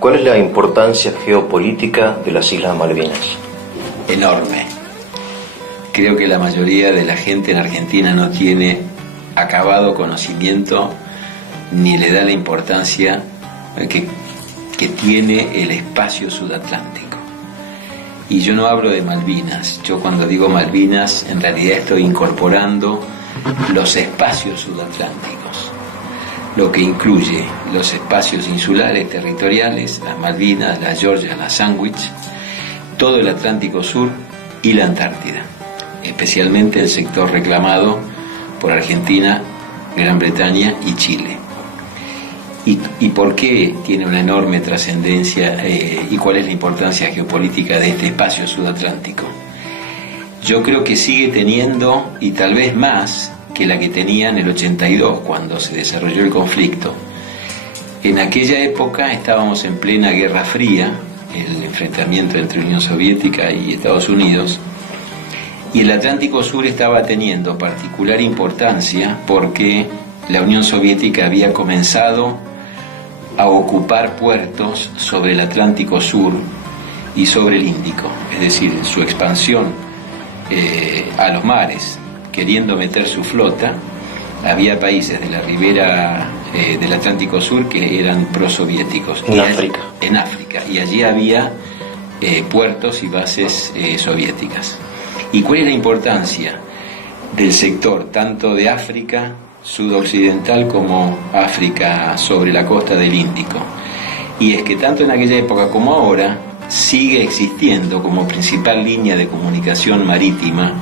¿Cuál es la importancia geopolítica de las Islas Malvinas? Enorme. Creo que la mayoría de la gente en Argentina no tiene acabado conocimiento ni le da la importancia que tiene el espacio sudatlántico. Y yo no hablo de Malvinas. Yo cuando digo Malvinas en realidad estoy incorporando los espacios sudatlánticos, lo que incluye los espacios insulares territoriales, las Malvinas, las Georgias, las Sandwich, todo el Atlántico Sur y la Antártida, especialmente el sector reclamado por Argentina, Gran Bretaña y Chile. ¿Y por qué tiene una enorme trascendencia y cuál es la importancia geopolítica de este espacio sudatlántico? Yo creo que sigue teniendo, y tal vez más que la que tenía en el 82, cuando se desarrolló el conflicto. En aquella época estábamos en plena Guerra Fría, el enfrentamiento entre Unión Soviética y Estados Unidos, y el Atlántico Sur estaba teniendo particular importancia porque la Unión Soviética había comenzado a ocupar puertos sobre el Atlántico Sur y sobre el Índico, es decir, su expansión a los mares, queriendo meter su flota. Había países de la ribera del Atlántico Sur que eran prosoviéticos. En África, y allí había puertos y bases soviéticas. ¿Y cuál es la importancia del sector tanto de África sudoccidental como África sobre la costa del Índico? Y es que tanto en aquella época como ahora sigue existiendo como principal línea de comunicación marítima,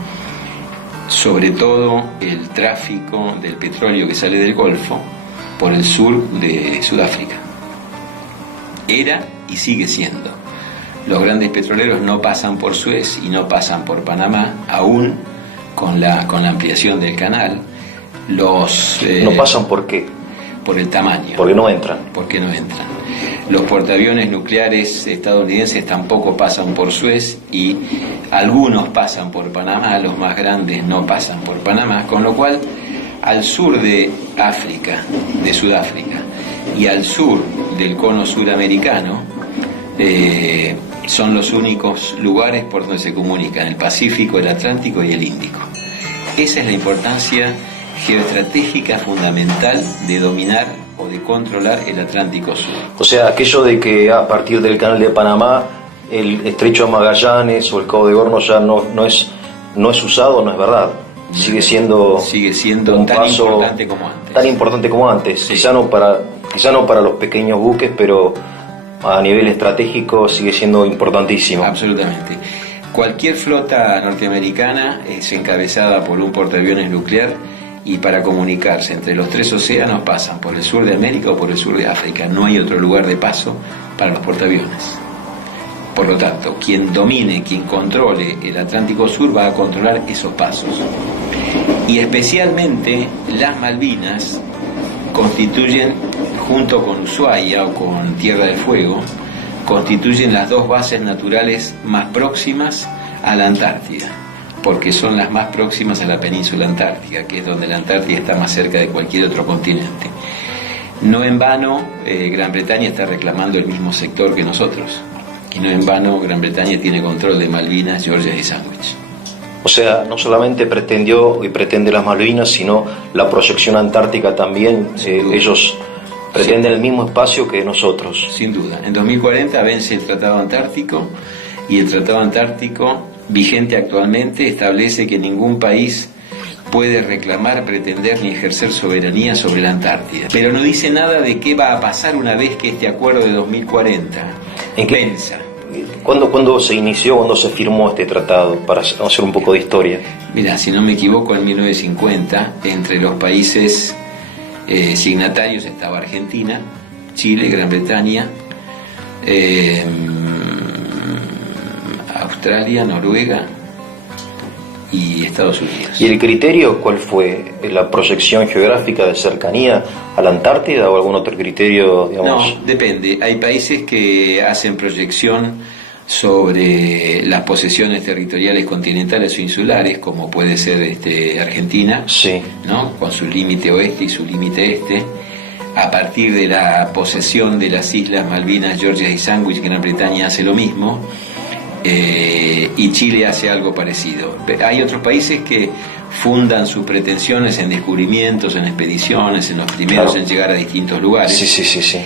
sobre todo el tráfico del petróleo que sale del Golfo por el sur de Sudáfrica. Era y sigue siendo. Los grandes petroleros no pasan por Suez y no pasan por Panamá, aún con la ampliación del canal. ¿No pasan por qué? Por el tamaño. Porque no entran. Porque no entran. Los portaaviones nucleares estadounidenses tampoco pasan por Suez y algunos pasan por Panamá, los más grandes no pasan por Panamá, con lo cual al sur de África, de Sudáfrica, y al sur del cono suramericano, son los únicos lugares por donde se comunican el Pacífico, el Atlántico y el Índico. Esa es la importancia geoestratégica fundamental de dominar o de controlar el Atlántico Sur. O sea, aquello de que a partir del canal de Panamá el estrecho de Magallanes o el Cabo de Hornos ya no es usado, no es verdad. Sigue siendo un tan paso importante como antes. Tan importante como antes. Sí. Quizá no para los pequeños buques, pero a nivel estratégico sigue siendo importantísimo. Absolutamente. Cualquier flota norteamericana es encabezada por un portaaviones nuclear, y para comunicarse entre los tres océanos pasan por el sur de América o por el sur de África. No hay otro lugar de paso para los portaaviones. Por lo tanto, quien domine, quien controle el Atlántico Sur va a controlar esos pasos. Y especialmente las Malvinas constituyen, junto con Ushuaia o con Tierra del Fuego, constituyen las dos bases naturales más próximas a la Antártida, porque son las más próximas a la península antártica, que es donde la Antártida está más cerca de cualquier otro continente. No en vano, Gran Bretaña está reclamando el mismo sector que nosotros, y no en vano Gran Bretaña tiene control de Malvinas, Georgias y Sandwich. O sea, no solamente pretendió y pretende las Malvinas, sino la proyección antártica también. Ellos pretenden el mismo espacio que nosotros. Sin duda. En 2040 vence el Tratado Antártico, y el Tratado Antártico vigente actualmente establece que ningún país puede reclamar, pretender ni ejercer soberanía sobre la Antártida. Pero no dice nada de qué va a pasar una vez que este acuerdo de 2040 venza. ¿Cuándo se inició, cuándo se firmó este tratado? Para hacer un poco de historia. Mira, si no me equivoco, en 1950, entre los países signatarios estaba Argentina, Chile, Gran Bretaña, Australia, Noruega y Estados Unidos. ¿Y el criterio cuál fue? ¿La proyección geográfica de cercanía a la Antártida o algún otro criterio, digamos? No, depende. Hay países que hacen proyección sobre las posesiones territoriales continentales o insulares, como puede ser Argentina, sí, ¿no? Con su límite oeste y su límite este. A partir de la posesión de las Islas Malvinas, Georgia y Sandwich, Gran Bretaña hace lo mismo, y Chile hace algo parecido. Hay otros países que fundan sus pretensiones en descubrimientos, en expediciones, en los primeros en llegar a distintos lugares. Sí.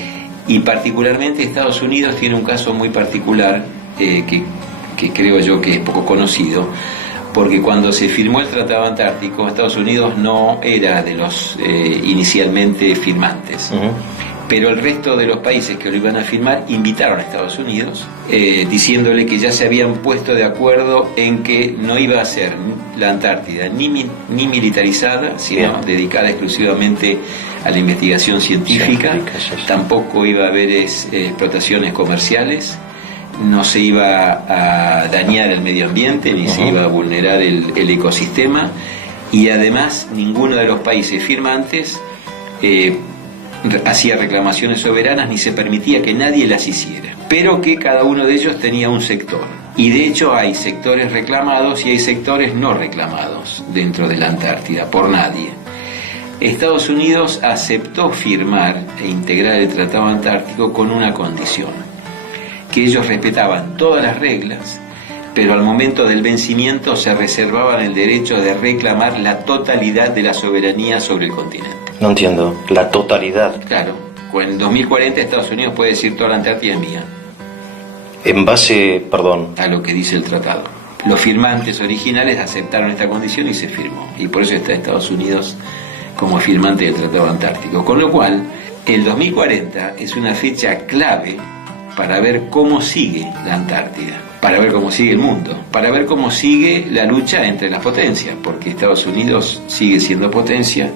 Y particularmente Estados Unidos tiene un caso muy particular que creo yo que es poco conocido, porque cuando se firmó el Tratado Antártico, Estados Unidos no era de los inicialmente firmantes. Pero el resto de los países que lo iban a firmar invitaron a Estados Unidos, diciéndole que ya se habían puesto de acuerdo en que no iba a ser la Antártida ni militarizada, sino dedicada exclusivamente a la investigación científica. Tampoco iba a haber explotaciones comerciales, no se iba a dañar el medio ambiente, ni se iba a vulnerar el ecosistema, y además ninguno de los países firmantes hacía reclamaciones soberanas ni se permitía que nadie las hiciera, pero que cada uno de ellos tenía un sector, y de hecho hay sectores reclamados y hay sectores no reclamados dentro de la Antártida por nadie. Estados Unidos aceptó firmar e integrar el Tratado Antártico con una condición: que ellos respetaban todas las reglas, pero al momento del vencimiento se reservaban el derecho de reclamar la totalidad de la soberanía sobre el continente. No entiendo, la totalidad. Claro, en 2040 Estados Unidos puede decir toda la Antártida es mía. En base, a lo que dice el tratado. Los firmantes originales aceptaron esta condición y se firmó. Y por eso está Estados Unidos como firmante del Tratado Antártico. Con lo cual, el 2040 es una fecha clave para ver cómo sigue la Antártida, para ver cómo sigue el mundo, para ver cómo sigue la lucha entre las potencias, porque Estados Unidos sigue siendo potencia.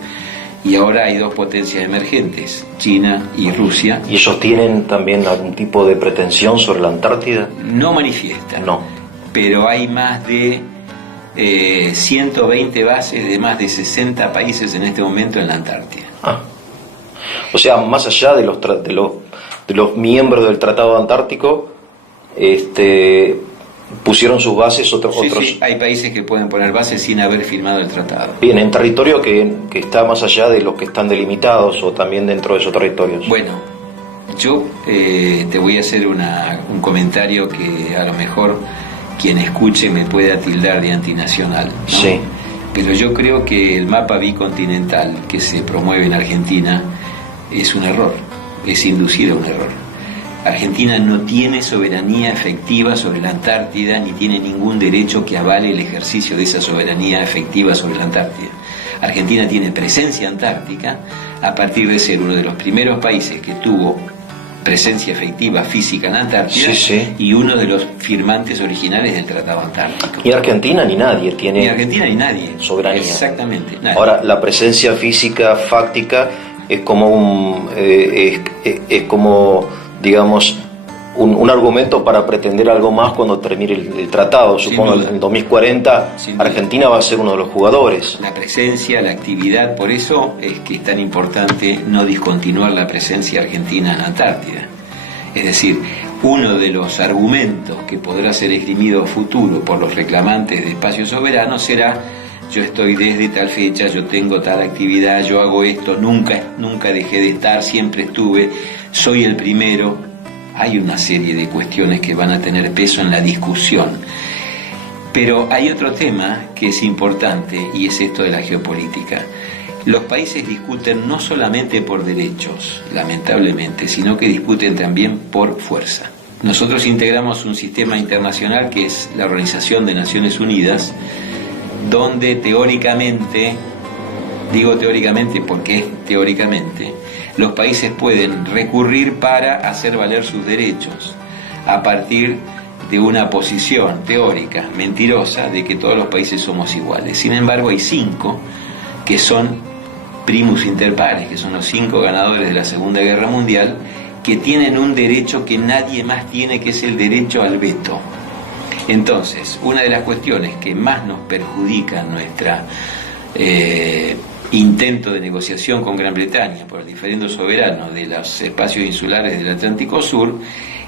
Y ahora hay dos potencias emergentes, China y Rusia. ¿Y ellos tienen también algún tipo de pretensión sobre la Antártida? No manifiestan. No. Pero hay más de 120 bases de más de 60 países en este momento en la Antártida. O sea, más allá de los miembros del Tratado Antártico, pusieron sus bases otros. Sí, hay países que pueden poner bases sin haber firmado el tratado. Bien, en territorio que está más allá de los que están delimitados o también dentro de esos territorios. Bueno, yo te voy a hacer un comentario que a lo mejor quien escuche me pueda tildar de antinacional, ¿no? Sí. Pero yo creo que el mapa bicontinental que se promueve en Argentina es un error, es inducido a un error. Argentina no tiene soberanía efectiva sobre la Antártida, ni tiene ningún derecho que avale el ejercicio de esa soberanía efectiva sobre la Antártida. Argentina tiene presencia antártica a partir de ser uno de los primeros países que tuvo presencia efectiva física en Antártida, y uno de los firmantes originales del Tratado Antártico. Y Argentina ni nadie tiene. Ni Argentina ni nadie. Soberanía. Exactamente. Nadie. Ahora, la presencia física fáctica es como es como, digamos, un argumento para pretender algo más cuando termine el tratado. Supongo que en 2040 Argentina va a ser uno de los jugadores. La presencia, la actividad, por eso es que es tan importante no discontinuar la presencia argentina en la Antártida. Es decir, uno de los argumentos que podrá ser esgrimido a futuro por los reclamantes de espacio soberano será: yo estoy desde tal fecha, yo tengo tal actividad, yo hago esto, nunca dejé de estar, siempre estuve, soy el primero. Hay una serie de cuestiones que van a tener peso en la discusión. Pero hay otro tema que es importante, y es esto de la geopolítica. Los países discuten no solamente por derechos, lamentablemente, sino que discuten también por fuerza. Nosotros integramos un sistema internacional que es la Organización de Naciones Unidas, donde teóricamente, digo teóricamente porque es teóricamente, los países pueden recurrir para hacer valer sus derechos a partir de una posición teórica mentirosa de que todos los países somos iguales. Sin embargo, hay 5 que son primus inter pares, que son los 5 ganadores de la Segunda Guerra Mundial, que tienen un derecho que nadie más tiene, que es el derecho al veto. Entonces, una de las cuestiones que más nos perjudica nuestra intento de negociación con Gran Bretaña por el diferendo soberano de los espacios insulares del Atlántico Sur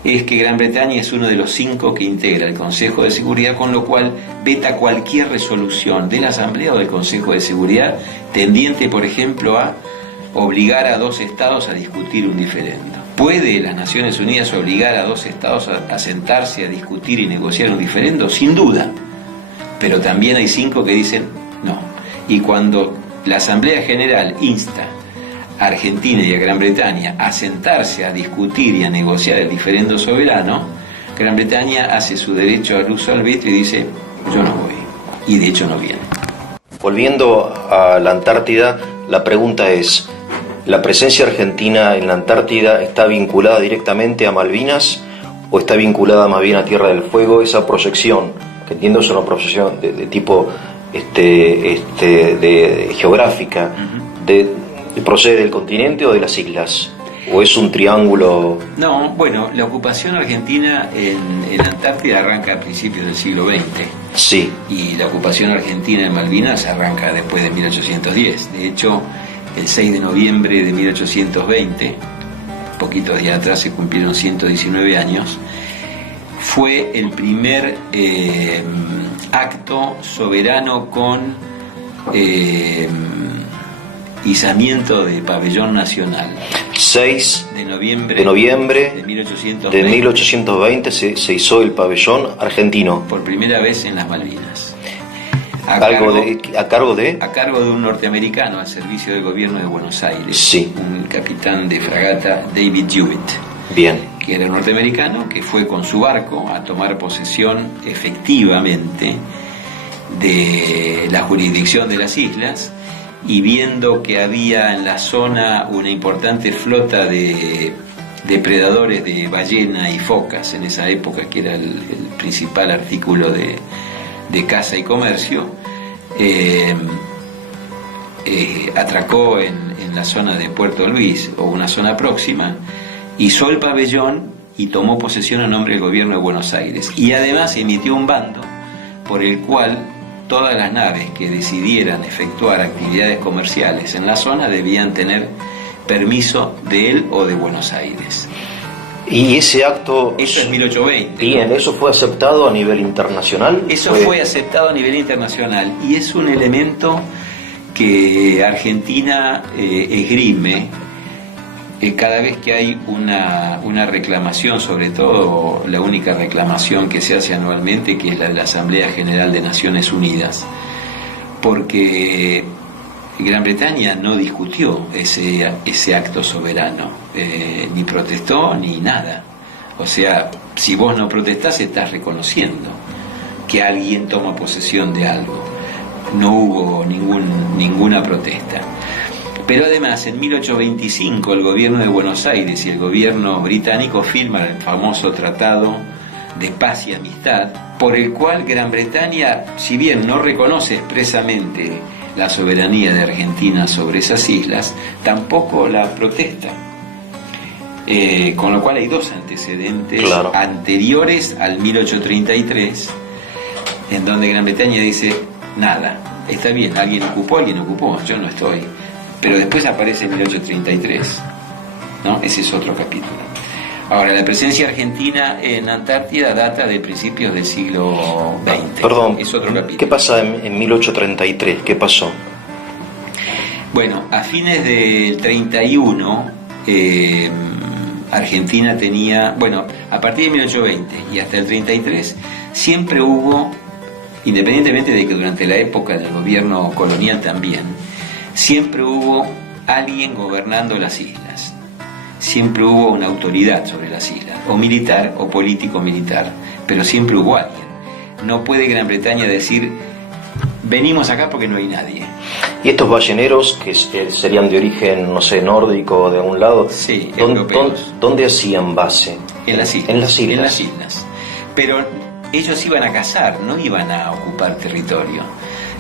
es que Gran Bretaña es uno de los 5 que integra el Consejo de Seguridad, con lo cual veta cualquier resolución de la Asamblea o del Consejo de Seguridad tendiente, por ejemplo, a obligar a dos estados a discutir un diferendo. ¿Puede las Naciones Unidas obligar a dos estados a sentarse a discutir y negociar un diferendo? Sin duda. Pero también hay 5 que dicen no. Y cuando la Asamblea General insta a Argentina y a Gran Bretaña a sentarse a discutir y a negociar el diferendo soberano, Gran Bretaña hace su derecho al uso arbitrio y dice, yo no voy. Y de hecho no viene. Volviendo a la Antártida, la pregunta es, ¿la presencia argentina en la Antártida está vinculada directamente a Malvinas o está vinculada más bien a Tierra del Fuego? Esa proyección, que entiendo es una proyección de tipo de geográfica, ¿procede del continente o de las islas? ¿O es un triángulo? No, bueno, la ocupación argentina en la Antártida arranca a principios del siglo XX. Sí. Y la ocupación argentina en Malvinas arranca después de 1810. De hecho, el 6 de noviembre de 1820, poquitos días atrás se cumplieron 119 años, fue el primer acto soberano con izamiento de pabellón nacional. 6 de noviembre de 1820 se izó el pabellón argentino. Por primera vez en las Malvinas. ¿A cargo de? A cargo de un norteamericano al servicio del gobierno de Buenos Aires. Sí. Un capitán de fragata, David Hewitt. Bien. Que era norteamericano, que fue con su barco a tomar posesión efectivamente de la jurisdicción de las islas, y viendo que había en la zona una importante flota de depredadores de ballena y focas en esa época, que era el principal artículo de caza y comercio, atracó en la zona de Puerto Luis o una zona próxima, izó el pabellón y tomó posesión a nombre del gobierno de Buenos Aires, y además emitió un bando por el cual todas las naves que decidieran efectuar actividades comerciales en la zona debían tener permiso de él o de Buenos Aires. ¿Y ese acto? Eso es 1820. Bien, ¿no? ¿Eso fue aceptado a nivel internacional? Eso fue aceptado a nivel internacional, y es un elemento que Argentina esgrime cada vez que hay una reclamación, sobre todo la única reclamación que se hace anualmente, que es la de la Asamblea General de Naciones Unidas, porque Gran Bretaña no discutió ese acto soberano, ni protestó ni nada. O sea, si vos no protestás, estás reconociendo que alguien toma posesión de algo. No hubo ninguna protesta. Pero además, en 1825, el gobierno de Buenos Aires y el gobierno británico firman el famoso Tratado de Paz y Amistad, por el cual Gran Bretaña, si bien no reconoce expresamente la soberanía de Argentina sobre esas islas, tampoco la protesta. Con lo cual hay 2 antecedentes anteriores al 1833, en donde Gran Bretaña dice, nada, está bien, alguien ocupó, yo no estoy. Pero después aparece en 1833, ¿no? Ese es otro capítulo. Ahora, la presencia argentina en Antártida data de principios del siglo XX. Perdón, es otro capítulo. ¿Qué pasa en 1833? ¿Qué pasó? Bueno, a fines del 31, Argentina tenía, bueno, a partir de 1820 y hasta el 33, siempre hubo, independientemente de que durante la época del gobierno colonial también, siempre hubo alguien gobernando las islas, siempre hubo una autoridad sobre las islas, o militar o político militar, pero siempre hubo alguien. No puede Gran Bretaña decir, venimos acá porque no hay nadie. ¿Y estos balleneros, que serían de origen, no sé, nórdico, de algún lado? Sí, europeos. ¿Dónde hacían base? En las islas. En las islas. En las islas. Pero ellos iban a cazar, no iban a ocupar territorio.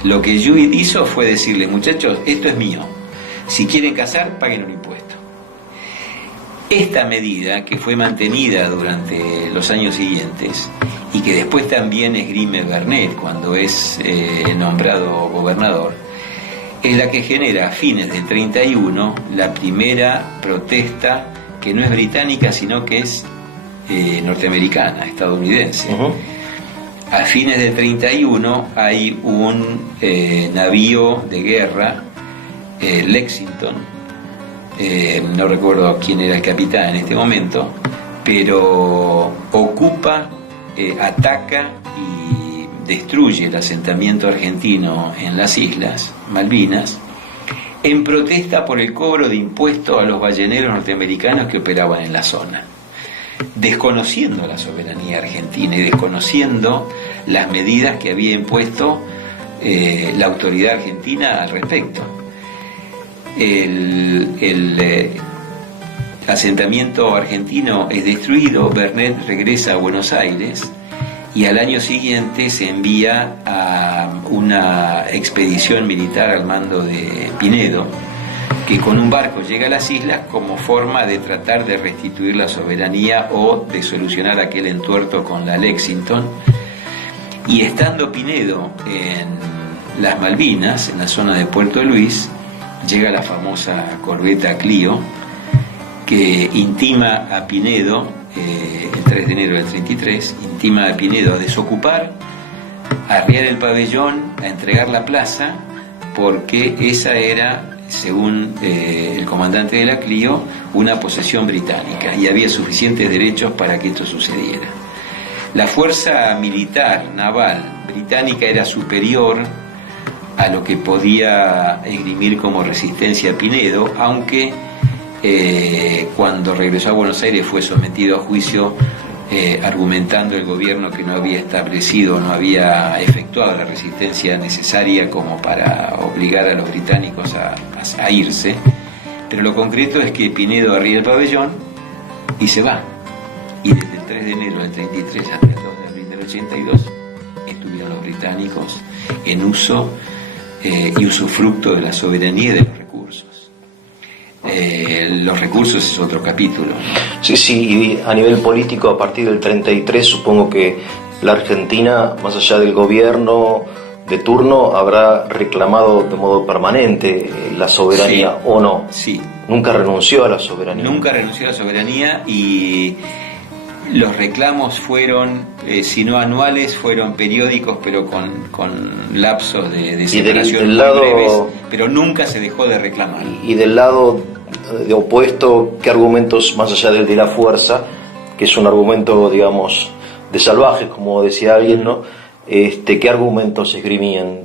Lo que Hewitt hizo fue decirle, muchachos, esto es mío. Si quieren cazar, paguen un impuesto. Esta medida, que fue mantenida durante los años siguientes, y que después también esgrime Bernet cuando es nombrado gobernador, es la que genera a fines del 31 la primera protesta, que no es británica, sino que es norteamericana, estadounidense. Uh-huh. A fines del 31 hay un navío de guerra, Lexington, no recuerdo quién era el capitán en este momento, pero ocupa, ataca y destruye el asentamiento argentino en las Islas Malvinas en protesta por el cobro de impuestos a los balleneros norteamericanos que operaban en la zona, desconociendo la soberanía argentina y desconociendo las medidas que había impuesto la autoridad argentina al respecto. El asentamiento argentino es destruido, Bernet regresa a Buenos Aires y al año siguiente se envía a una expedición militar al mando de Pinedo, que con un barco llega a las islas como forma de tratar de restituir la soberanía o de solucionar aquel entuerto con la Lexington. Y estando Pinedo en las Malvinas, en la zona de Puerto Luis, llega la famosa corbeta Clio, que intima a Pinedo, el 3 de enero del 33, intima a Pinedo a desocupar, a arriar el pabellón, a entregar la plaza, porque esa era, según el comandante de la Clio, una posesión británica y había suficientes derechos para que esto sucediera. La fuerza militar naval británica era superior a lo que podía esgrimir como resistencia a Pinedo, aunque cuando regresó a Buenos Aires fue sometido a juicio argumentando el gobierno que no había establecido, no había efectuado la resistencia necesaria como para obligar a los británicos a irse. Pero lo concreto es que Pinedo arría el pabellón y se va. Y desde el 3 de enero del 33 hasta el 2 de abril del 82 estuvieron los británicos en uso y usufructo de la soberanía y de los recursos. Los recursos es otro capítulo, ¿no? Sí, y a nivel político, a partir del 33, supongo que la Argentina, más allá del gobierno de turno, habrá reclamado de modo permanente la soberanía, sí, ¿o no? Sí. Nunca renunció a la soberanía. Nunca renunció a la soberanía y los reclamos fueron, si no anuales, fueron periódicos, pero con lapsos de separación del muy lado, breves, pero nunca se dejó de reclamar. Y del lado opuesto, ¿qué argumentos, más allá del de la fuerza, que es un argumento, digamos, de salvajes, como decía alguien, ¿no? ¿Qué argumentos esgrimían?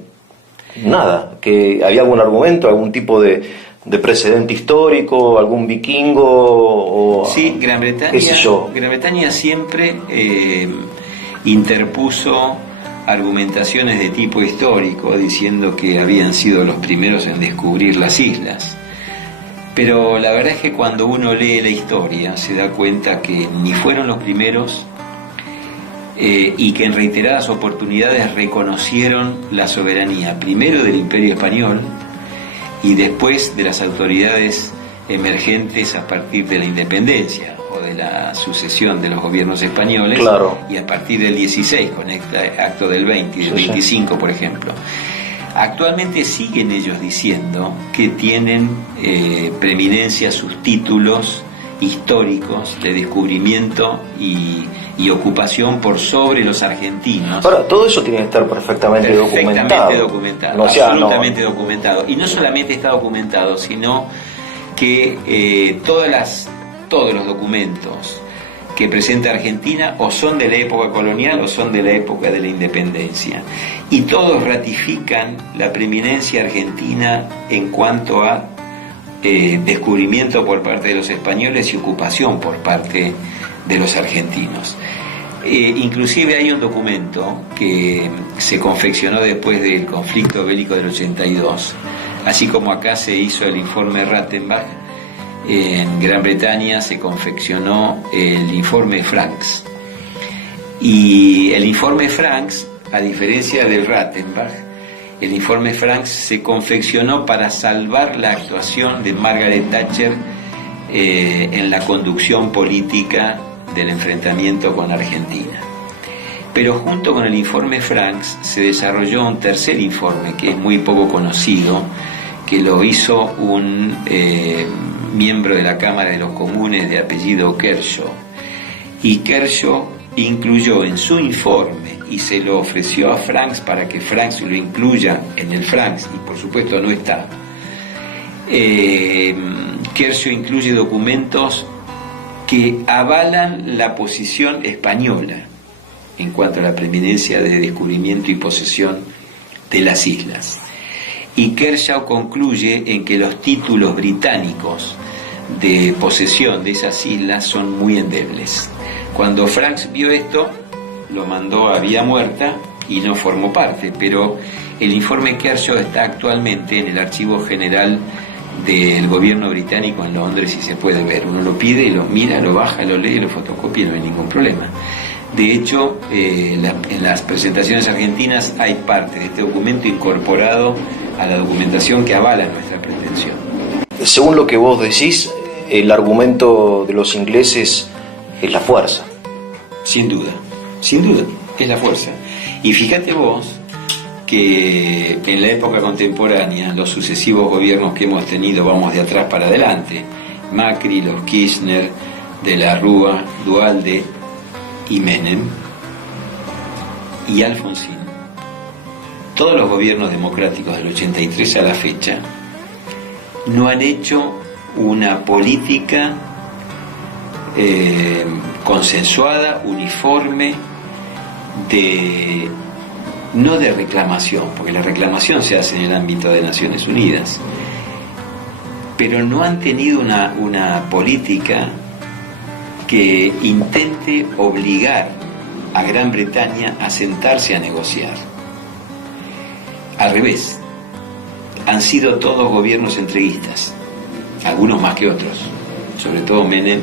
Nada, que había algún argumento, algún tipo de precedente histórico, algún vikingo, o sí, Gran Bretaña, qué sé yo. Gran Bretaña siempre interpuso argumentaciones de tipo histórico, diciendo que habían sido los primeros en descubrir las islas. Pero la verdad es que cuando uno lee la historia se da cuenta que ni fueron los primeros y que en reiteradas oportunidades reconocieron la soberanía, primero del Imperio Español y después de las autoridades emergentes a partir de la independencia o de la sucesión de los gobiernos españoles. Claro. Y a partir del 16, con el acto del 20 y del 25, por ejemplo. Actualmente siguen ellos diciendo que tienen preeminencia sus títulos históricos de descubrimiento y ocupación por sobre los argentinos. Ahora, todo eso tiene que estar perfectamente documentado. No, absolutamente documentado. Y no solamente está documentado, sino que todos los documentos que presenta Argentina o son de la época colonial o son de la época de la independencia. Y todos ratifican la preeminencia argentina en cuanto a descubrimiento por parte de los españoles y ocupación por parte de los argentinos. Inclusive hay un documento que se confeccionó después del conflicto bélico del 82, así como acá se hizo el informe Rattenbach. En Gran Bretaña se confeccionó el informe Franks. Y el informe Franks, a diferencia del Rattenbach, el informe Franks se confeccionó para salvar la actuación de Margaret Thatcher en la conducción política del enfrentamiento con Argentina. Pero junto con el informe Franks se desarrolló un tercer informe que es muy poco conocido, que lo hizo un miembro de la Cámara de los Comunes de apellido Kershaw. Y Kershaw incluyó en su informe y se lo ofreció a Franks para que Franks lo incluya en el Franks, y por supuesto no está, Kershaw incluye documentos que avalan la posición española en cuanto a la preeminencia de descubrimiento y posesión de las islas. Y Kershaw concluye en que los títulos británicos de posesión de esas islas son muy endebles. Cuando Franks vio esto, lo mandó a vía muerta y no formó parte, pero el informe Kershaw está actualmente en el Archivo General del Gobierno británico en Londres y se puede ver. Uno lo pide, lo mira, lo baja, lo lee, lo fotocopia y no hay ningún problema. De hecho, en las presentaciones argentinas hay parte de este documento incorporado a la documentación que avala nuestra pretensión. Según lo que vos decís, el argumento de los ingleses es la fuerza. Sin duda, es la fuerza. Y fíjate vos que en la época contemporánea, los sucesivos gobiernos que hemos tenido, vamos de atrás para adelante, Macri, los Kirchner, De la Rúa, Duhalde y Menem y Alfonsín, todos los gobiernos democráticos del 83 a la fecha no han hecho una política consensuada, uniforme, no de reclamación, porque la reclamación se hace en el ámbito de Naciones Unidas, pero no han tenido una política que intente obligar a Gran Bretaña a sentarse a negociar. Al revés, han sido todos gobiernos entreguistas, algunos más que otros, sobre todo Menem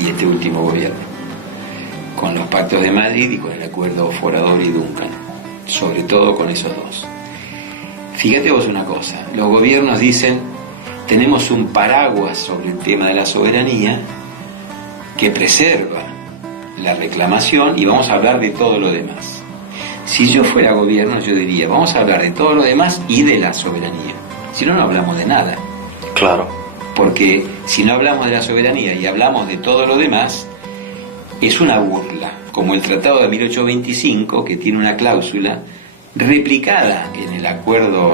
y este último gobierno, con los pactos de Madrid y con el acuerdo Forador y Duncan, sobre todo con esos dos. Fíjate vos una cosa, los gobiernos dicen, tenemos un paraguas sobre el tema de la soberanía que preserva la reclamación y vamos a hablar de todo lo demás. Si yo fuera gobierno, yo diría, vamos a hablar de todo lo demás y de la soberanía. Si no, no hablamos de nada. Claro. Porque si no hablamos de la soberanía y hablamos de todo lo demás, es una burla, como el Tratado de 1825, que tiene una cláusula replicada en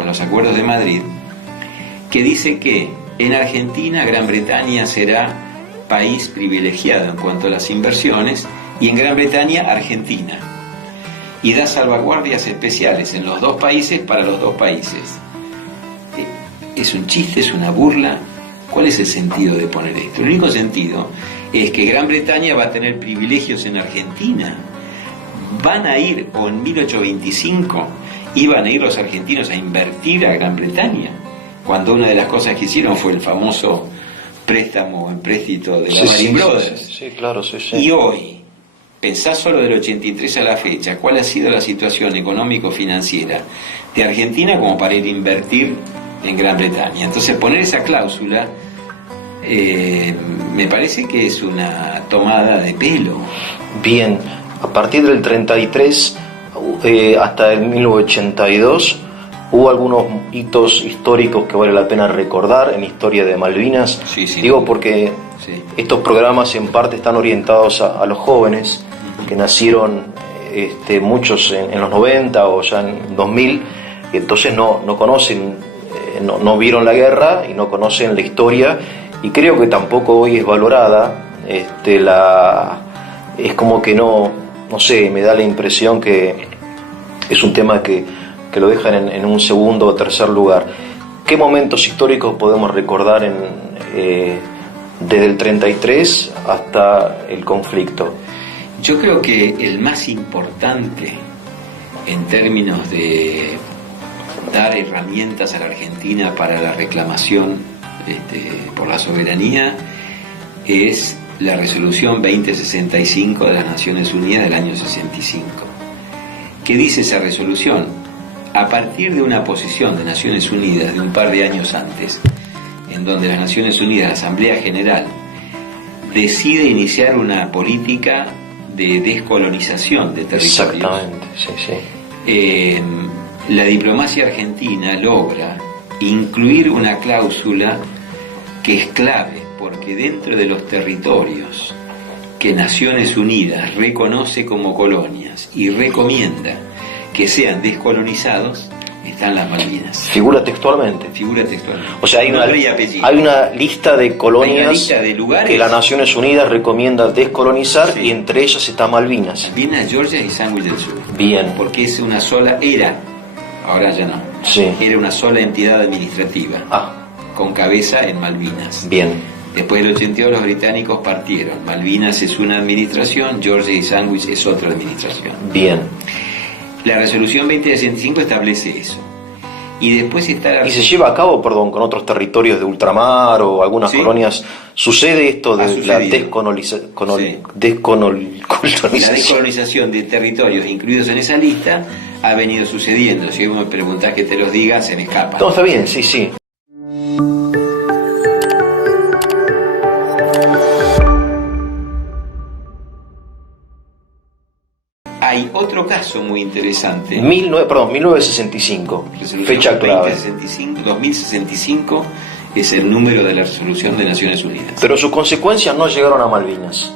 los acuerdos de Madrid, que dice que en Argentina Gran Bretaña será país privilegiado en cuanto a las inversiones y en Gran Bretaña Argentina, y da salvaguardias especiales en los dos países para los dos países. Es un chiste, es una burla. ¿Cuál es el sentido de poner esto? El único sentido es que Gran Bretaña va a tener privilegios en Argentina. Van a ir, o en 1825 iban a ir los argentinos a invertir a Gran Bretaña, cuando una de las cosas que hicieron fue el famoso préstamo, empréstito de la Lehman Brothers. Sí, claro, sí. Y hoy, pensá solo del 83 a la fecha, ¿cuál ha sido la situación económico-financiera de Argentina como para ir a invertir en Gran Bretaña? Entonces, poner esa cláusula me parece que es una tomada de pelo. Bien, a partir del 33 hasta el 1982 hubo algunos hitos históricos que vale la pena recordar en historia de Malvinas. Sí, digo porque estos programas en parte están orientados a los jóvenes que nacieron muchos en los 90 o ya en 2000, y entonces no conocen, no vieron la guerra y no conocen la historia, y creo que tampoco hoy es valorada. Es como que no sé, me da la impresión que es un tema que lo dejan en un segundo o tercer lugar. ¿Qué momentos históricos podemos recordar desde el 33 hasta el conflicto? Yo creo que el más importante en términos de dar herramientas a la Argentina para la reclamación por la soberanía es la resolución 2065 de las Naciones Unidas del año 65. ¿Qué dice esa resolución? A partir de una posición de Naciones Unidas de un par de años antes, en donde las Naciones Unidas, la Asamblea General, decide iniciar una política de descolonización de territorios. Exactamente, sí. La diplomacia argentina logra incluir una cláusula que es clave, porque dentro de los territorios que Naciones Unidas reconoce como colonias y recomienda que sean descolonizados, están las Malvinas. Figura textualmente. Figura textualmente. O sea, hay Nombre y apellido. hay una lista de colonias Hay una lista de lugares que las Naciones Unidas recomienda descolonizar, Sí. y entre ellas está Malvinas. Malvinas, Georgia y Sandwich del Sur. Bien. Porque es una sola, ahora ya no, Sí. era una sola entidad administrativa, Ah, con cabeza en Malvinas. bien. Después del 82 los británicos partieron. Malvinas es una administración, Georgia y Sandwich es otra administración. Bien. La resolución 2065 establece eso. Y después está la... ¿Y se lleva a cabo, perdón, con otros territorios de ultramar o algunas Sí. colonias? ¿Sucede esto de la sucedido. Sí. La descolonización de territorios incluidos en esa lista ha venido sucediendo. Si vos me preguntás que te los diga, se me escapa. No, está bien, sí, sí. Hay otro caso muy interesante. 1965, Resolución fecha clave. 2065 es el número de la resolución de Naciones Unidas. Pero sus consecuencias no llegaron a Malvinas.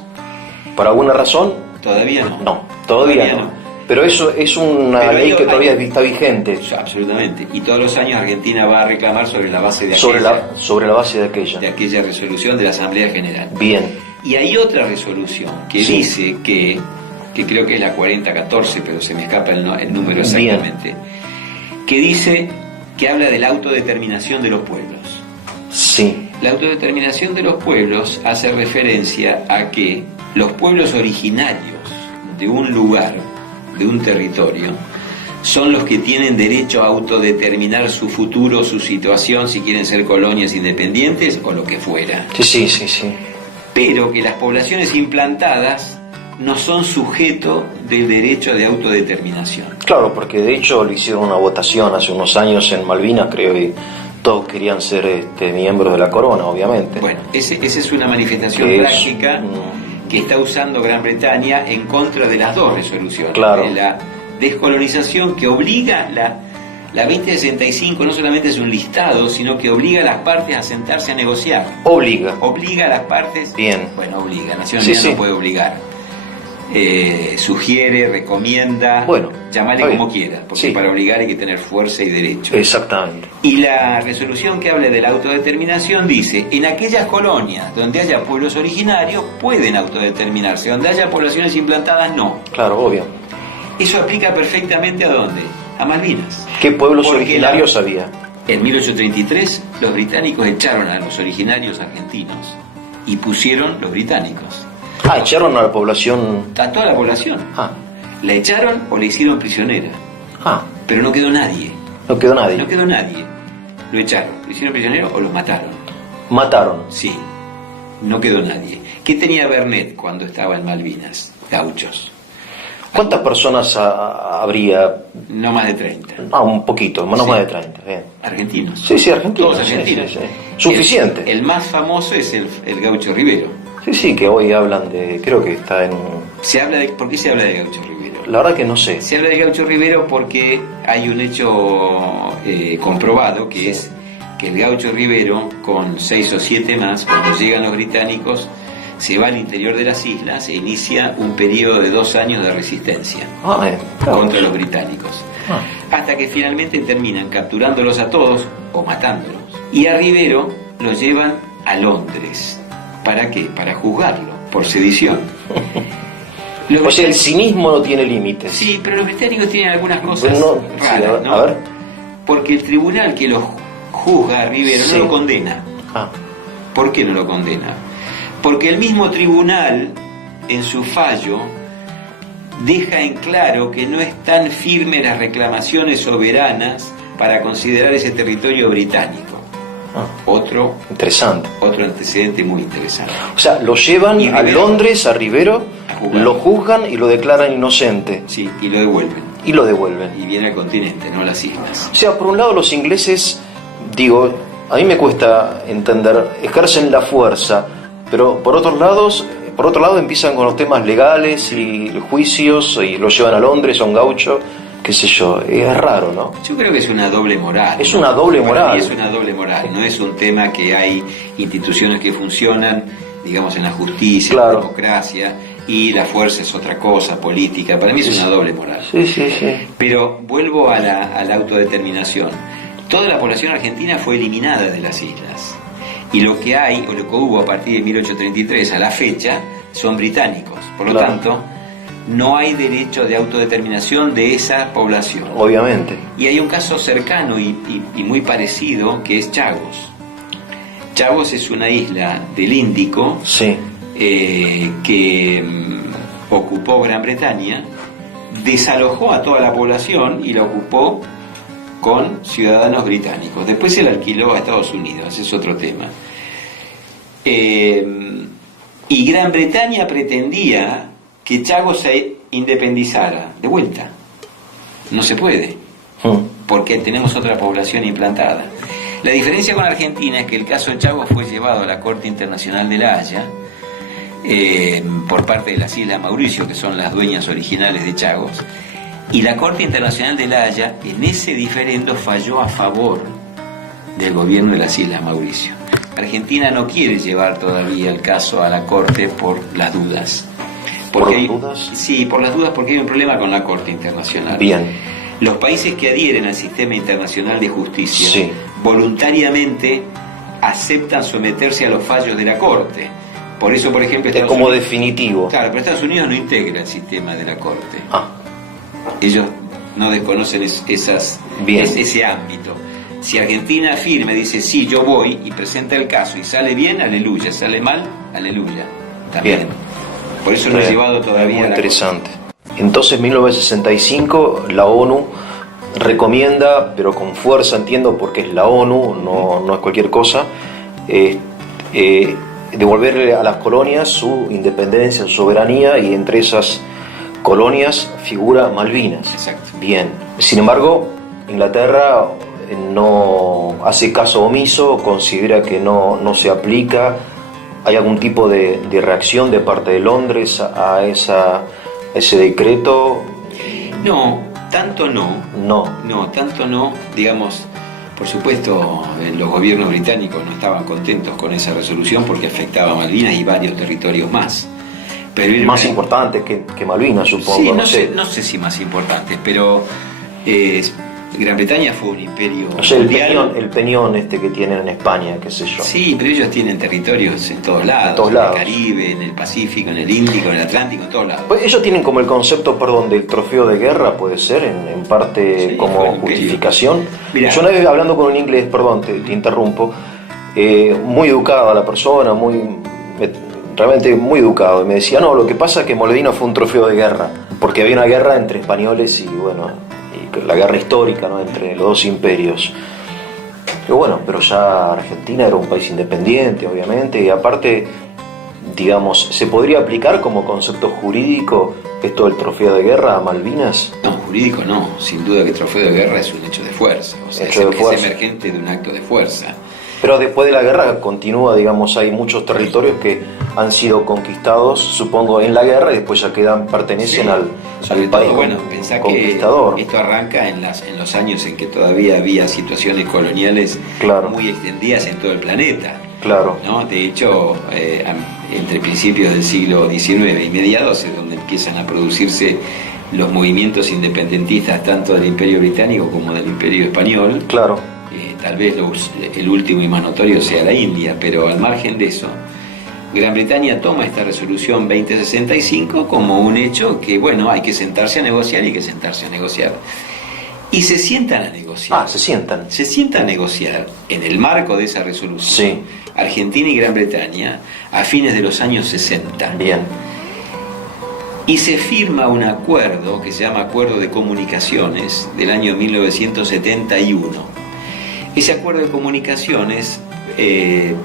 ¿Por alguna razón? Todavía no. No, todavía no. Pero eso es una Pero ley que todavía hay- está vigente. Absolutamente. Y todos los años Argentina va a reclamar sobre la base de Sobre aquella, la base de aquella. de aquella resolución de la Asamblea General. Bien. Y hay otra resolución que Sí. dice que creo que es la 4014, pero se me escapa el número exactamente, que dice que habla de la autodeterminación de los pueblos. Sí. La autodeterminación de los pueblos hace referencia a que los pueblos originarios de un lugar, de un territorio, son los que tienen derecho a autodeterminar su futuro, su situación, si quieren ser colonias independientes o lo que fuera. Sí. Pero que las poblaciones implantadas no son sujeto del derecho de autodeterminación. Claro, porque de hecho le hicieron una votación hace unos años en Malvinas, creo, y todos querían ser miembros de la corona, obviamente. Bueno, esa es una manifestación Que es, práctica que está usando Gran Bretaña en contra de las dos resoluciones. Claro. De la descolonización que obliga la 2065 no solamente es un listado, sino que obliga a las partes a sentarse a negociar. Obliga. Obliga a las partes... Bien. Bueno, obliga. Naciones Sí, Unidas sí. no puede obligar. Sugiere, recomienda, Bueno, llamale está como bien. quiera, porque Sí. para obligar hay que tener fuerza y derecho. Exactamente. Y la resolución que habla de la autodeterminación dice, en aquellas colonias donde haya pueblos originarios pueden autodeterminarse, donde haya poblaciones implantadas no. Claro, obvio. Eso aplica perfectamente ¿a dónde? A Malvinas. ¿Qué pueblos Porque originarios había? En 1833 los británicos echaron a los originarios argentinos y pusieron los británicos. Ah, echaron a la población. A toda la población. Ah, La echaron o la hicieron prisionera, ah, pero no quedó nadie. no quedó nadie. No quedó nadie. Lo echaron, lo hicieron prisionero o lo mataron. Mataron. Sí, no quedó nadie. ¿Qué tenía Bernet cuando estaba en Malvinas? Gauchos. ¿Cuántas personas habría? No más de 30. Ah, un poquito, no Sí. más de 30. Bien. Argentinos. Sí, argentinos. Todos sí, argentinos. sí. Suficiente. El más famoso es el Gaucho Rivero. Sí, que hoy hablan de. Creo que está en. ¿Por qué se habla de Gaucho Rivero? La verdad que no sé. Se habla de Gaucho Rivero porque hay un hecho comprobado que Sí. es que el Gaucho Rivero, con 6 o 7 más, cuando llegan los británicos, se va al interior de las islas e inicia un periodo de 2 años de resistencia Ah, claro. contra los británicos. Hasta que finalmente terminan capturándolos a todos o matándolos. Y a Rivero lo llevan a Londres. ¿Para qué? Para juzgarlo por sedición. O sea, el cinismo no tiene límites. Sí, pero los británicos tienen algunas cosas Bueno, sí, raras, ¿no? a ver. Porque el tribunal que lo juzga a Rivero Sí. no lo condena. Ah, ¿Por qué no lo condena? Porque el mismo tribunal, en su fallo, deja en claro que no están firmes las reclamaciones soberanas para considerar ese territorio británico. Otro interesante. antecedente muy interesante. O sea, lo llevan Y a Rivero- Londres, a Rivero, A juzgar. lo juzgan y lo declaran inocente. Sí, y lo devuelven. Y lo devuelven. Y viene al continente, no a las islas. O sea, por un lado los ingleses, digo, a mí me cuesta entender, ejercen la fuerza, pero por otro lado empiezan con los temas legales y juicios y lo llevan a Londres a un gaucho, qué sé yo, es raro, ¿no? Yo creo que es una doble moral. Es ¿no? una doble Para moral. mí es una doble moral. No es un tema que hay instituciones que funcionan, digamos, en la justicia, en Claro. la democracia, y la fuerza es otra cosa, política. Para mí es una doble moral. Sí, sí, sí. Pero vuelvo a la autodeterminación. Toda la población argentina fue eliminada de las islas. Y lo que hay, o lo que hubo a partir de 1833 a la fecha, son británicos. Por lo tanto, no hay derecho de autodeterminación de esa población. Obviamente. Y hay un caso cercano y muy parecido, que es Chagos. Chagos es una isla del Índico, sí, que ocupó Gran Bretaña, desalojó a toda la población y la ocupó con ciudadanos británicos. Después se la alquiló a Estados Unidos, ese es otro tema. Y Gran Bretaña pretendía que Chagos se independizara. De vuelta, no se puede, porque tenemos otra población implantada. La diferencia con Argentina es que el caso de Chagos fue llevado a la Corte Internacional de La Haya por parte de las Islas Mauricio, que son las dueñas originales de Chagos, y la Corte Internacional de La Haya en ese diferendo falló a favor del gobierno de las Islas Mauricio. Argentina no quiere llevar todavía el caso a la Corte por las dudas. ¿Por las dudas? Sí, por las dudas, porque hay un problema con la Corte Internacional. Bien. Los países que adhieren al sistema internacional de justicia, sí, voluntariamente aceptan someterse a los fallos de la Corte. Por eso, por ejemplo, es como definitivo. Claro, pero Estados Unidos no integra el sistema de la Corte. Ellos no desconocen ese ámbito. Si Argentina firme, dice sí, yo voy, y presenta el caso y sale bien, aleluya, sale mal, aleluya, también. Bien. Por eso no he llevado todavía. Muy interesante. Entonces, en 1965 la ONU recomienda, pero con fuerza, entiendo, porque es la ONU, no es cualquier cosa, devolverle a las colonias su independencia, su soberanía, y entre esas colonias figura Malvinas. Exacto. Bien. Sin embargo, Inglaterra no hace caso omiso, considera que no se aplica. ¿Hay algún tipo de reacción de parte de Londres a ese decreto? No, tanto no. No, tanto no. Digamos, por supuesto, los gobiernos británicos no estaban contentos con esa resolución porque afectaba a Malvinas y varios territorios más. Pero más importantes que Malvinas, supongo. Sí, no sé si más importantes, pero Gran Bretaña fue un imperio mundial. El peñón que tienen en España, qué sé yo. Sí, pero ellos tienen territorios en todos lados. En el Caribe, en el Pacífico, en el Índico, en el Atlántico, en todos lados. Pues ellos tienen como el concepto, del trofeo de guerra, puede ser, en parte, sí, como justificación. Mirá. Yo una vez hablando con un inglés, te interrumpo, muy educada la persona, realmente muy educado, y me decía, no, lo que pasa es que Malvinas fue un trofeo de guerra, porque había una guerra entre españoles y la guerra histórica, ¿no?, entre los dos imperios. Pero ya Argentina era un país independiente, obviamente, y aparte, digamos, ¿se podría aplicar como concepto jurídico esto del trofeo de guerra a Malvinas? No, jurídico no, sin duda que el trofeo de guerra es un hecho de fuerza, es emergente de un acto de fuerza. Pero después de la guerra continúa, digamos, hay muchos territorios que han sido conquistados, supongo, en la guerra, y después ya pertenecen al país pensá conquistador. Que esto arranca en los años en que todavía había situaciones coloniales muy extendidas en todo el planeta. Claro. ¿No? De hecho, entre principios del siglo XIX y mediados es donde empiezan a producirse los movimientos independentistas tanto del Imperio Británico como del Imperio Español. Claro. Tal vez el último y más notorio sea la India, pero al margen de eso, Gran Bretaña toma esta resolución 2065 como un hecho que, hay que sentarse a negociar y Y se sientan a negociar. Se sientan. Se sientan a negociar en el marco de esa resolución. Sí. Argentina y Gran Bretaña a fines de los años 60. Bien. Y se firma un acuerdo que se llama Acuerdo de Comunicaciones del año 1971. Ese acuerdo de comunicaciones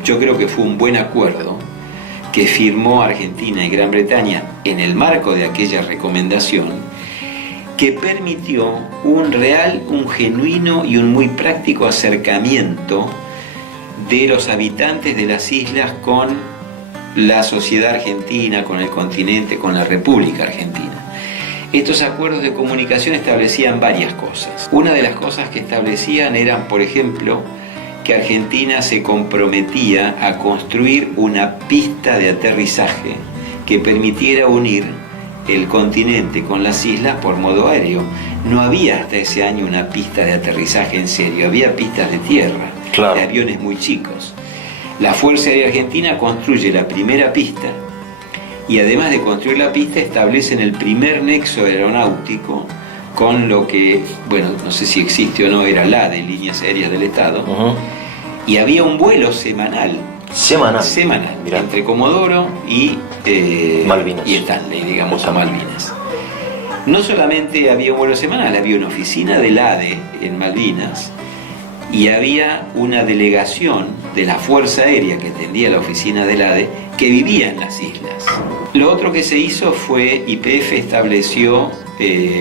yo creo que fue un buen acuerdo que firmó Argentina y Gran Bretaña en el marco de aquella recomendación, que permitió un genuino y un muy práctico acercamiento de los habitantes de las islas con la sociedad argentina, con el continente, con la República Argentina. Estos acuerdos de comunicación establecían varias cosas. Una de las cosas que establecían eran, por ejemplo, que Argentina se comprometía a construir una pista de aterrizaje que permitiera unir el continente con las islas por modo aéreo. No había hasta ese año una pista de aterrizaje en serio, había pistas de tierra, claro, de aviones muy chicos. La Fuerza Aérea Argentina construye la primera pista y además de construir la pista establecen el primer nexo aeronáutico con lo que, bueno, no sé si existe o no, era la de Líneas Aéreas del Estado, y había un vuelo semanal Mirá. entre Comodoro y Malvinas y Stanley, digamos, a Malvinas. No solamente había un vuelo semanal, había una oficina del ADE en Malvinas y había una delegación de la Fuerza Aérea que atendía la oficina del ADE que vivía en las islas. Lo otro que se hizo fue, YPF estableció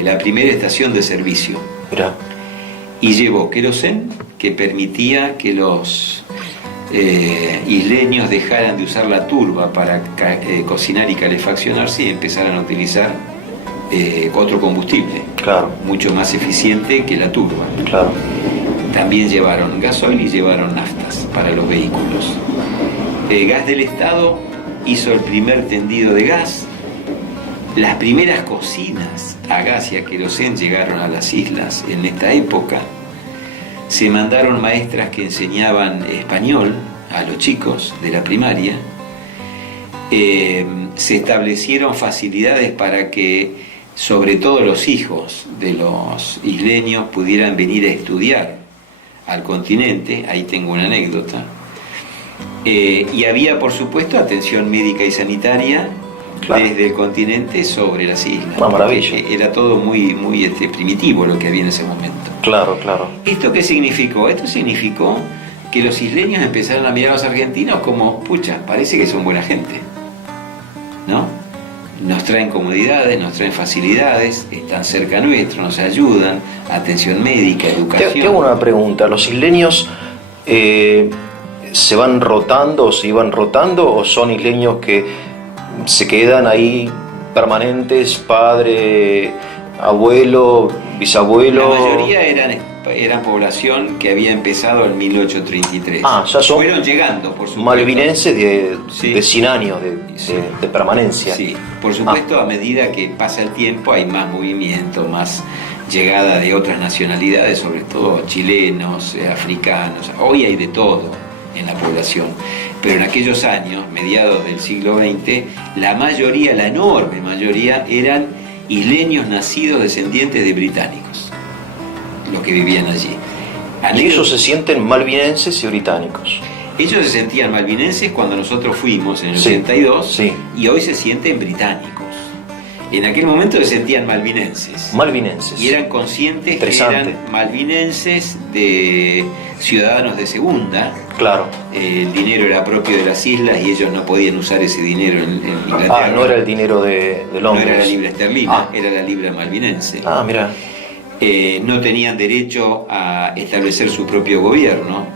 la primera estación de servicio. Mirá. Y llevó querosén, que permitía que los isleños dejaran de usar la turba para cocinar y calefaccionarse y empezaran a utilizar otro combustible, claro, mucho más eficiente que la turba. Claro. También llevaron gasoil y llevaron naftas para los vehículos. Gas del Estado hizo el primer tendido de gas. Las primeras cocinas a gas y a querosén llegaron a las islas en esta época. Se mandaron maestras que enseñaban español a los chicos de la primaria. Se establecieron facilidades para que, sobre todo los hijos de los isleños, pudieran venir a estudiar al continente. Ahí tengo una anécdota. Y había, por supuesto, atención médica y sanitaria, claro, desde el continente sobre las islas. Una maravilla. Era todo muy primitivo lo que había en ese momento. Claro, claro. ¿Esto qué significó? Esto significó que los isleños empezaron a mirar a los argentinos como, pucha, parece que son buena gente, ¿no? Nos traen comodidades, nos traen facilidades, están cerca nuestro, nos ayudan, atención médica, educación. Te hago una pregunta, ¿los isleños se van rotando o se iban rotando o son isleños que se quedan ahí permanentes, padre, abuelo, bisabuelo? La mayoría eran población que había empezado en 1833. Ya son. Fueron llegando, por supuesto. Malvinenses de 100 años sí, de permanencia. Sí, por supuesto, a medida que pasa el tiempo hay más movimiento, más llegada de otras nacionalidades, sobre todo chilenos, africanos. Hoy hay de todo en la población, pero en aquellos años, mediados del siglo XX, la mayoría, la enorme mayoría, eran isleños nacidos descendientes de británicos, los que vivían allí. Y ellos se sienten malvinenses y británicos. Ellos se sentían malvinenses cuando nosotros fuimos en el 82, sí, y hoy se sienten británicos. En aquel momento se sentían malvinenses. Y eran conscientes que eran malvinenses de ciudadanos de segunda. Claro. El dinero era propio de las islas y ellos no podían usar ese dinero en Inglaterra. No era el dinero de Londres. No era la libra esterlina, era la libra malvinense. Mira. No tenían derecho a establecer su propio gobierno.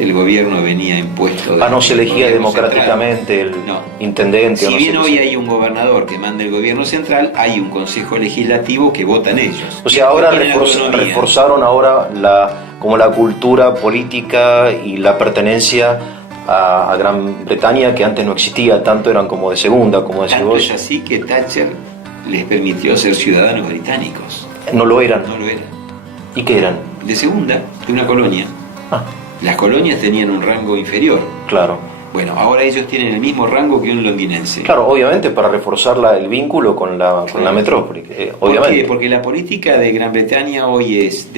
El gobierno venía impuesto. No se elegía democráticamente el intendente. Si bien hoy hay un gobernador que manda el gobierno central, hay un consejo legislativo que votan ellos. O sea, ahora reforzaron como la cultura política y la pertenencia a Gran Bretaña, que antes no existía, tanto eran como de segunda, como decís vos. Es así que Thatcher les permitió ser ciudadanos británicos. No lo eran. No lo eran. ¿Y qué eran? De segunda, de una colonia. Las colonias tenían un rango inferior. Claro. Bueno, ahora ellos tienen el mismo rango que un londinense. Claro, obviamente para reforzar el vínculo con la metrópoli. Obviamente. ¿Por qué? Porque la política de Gran Bretaña hoy es,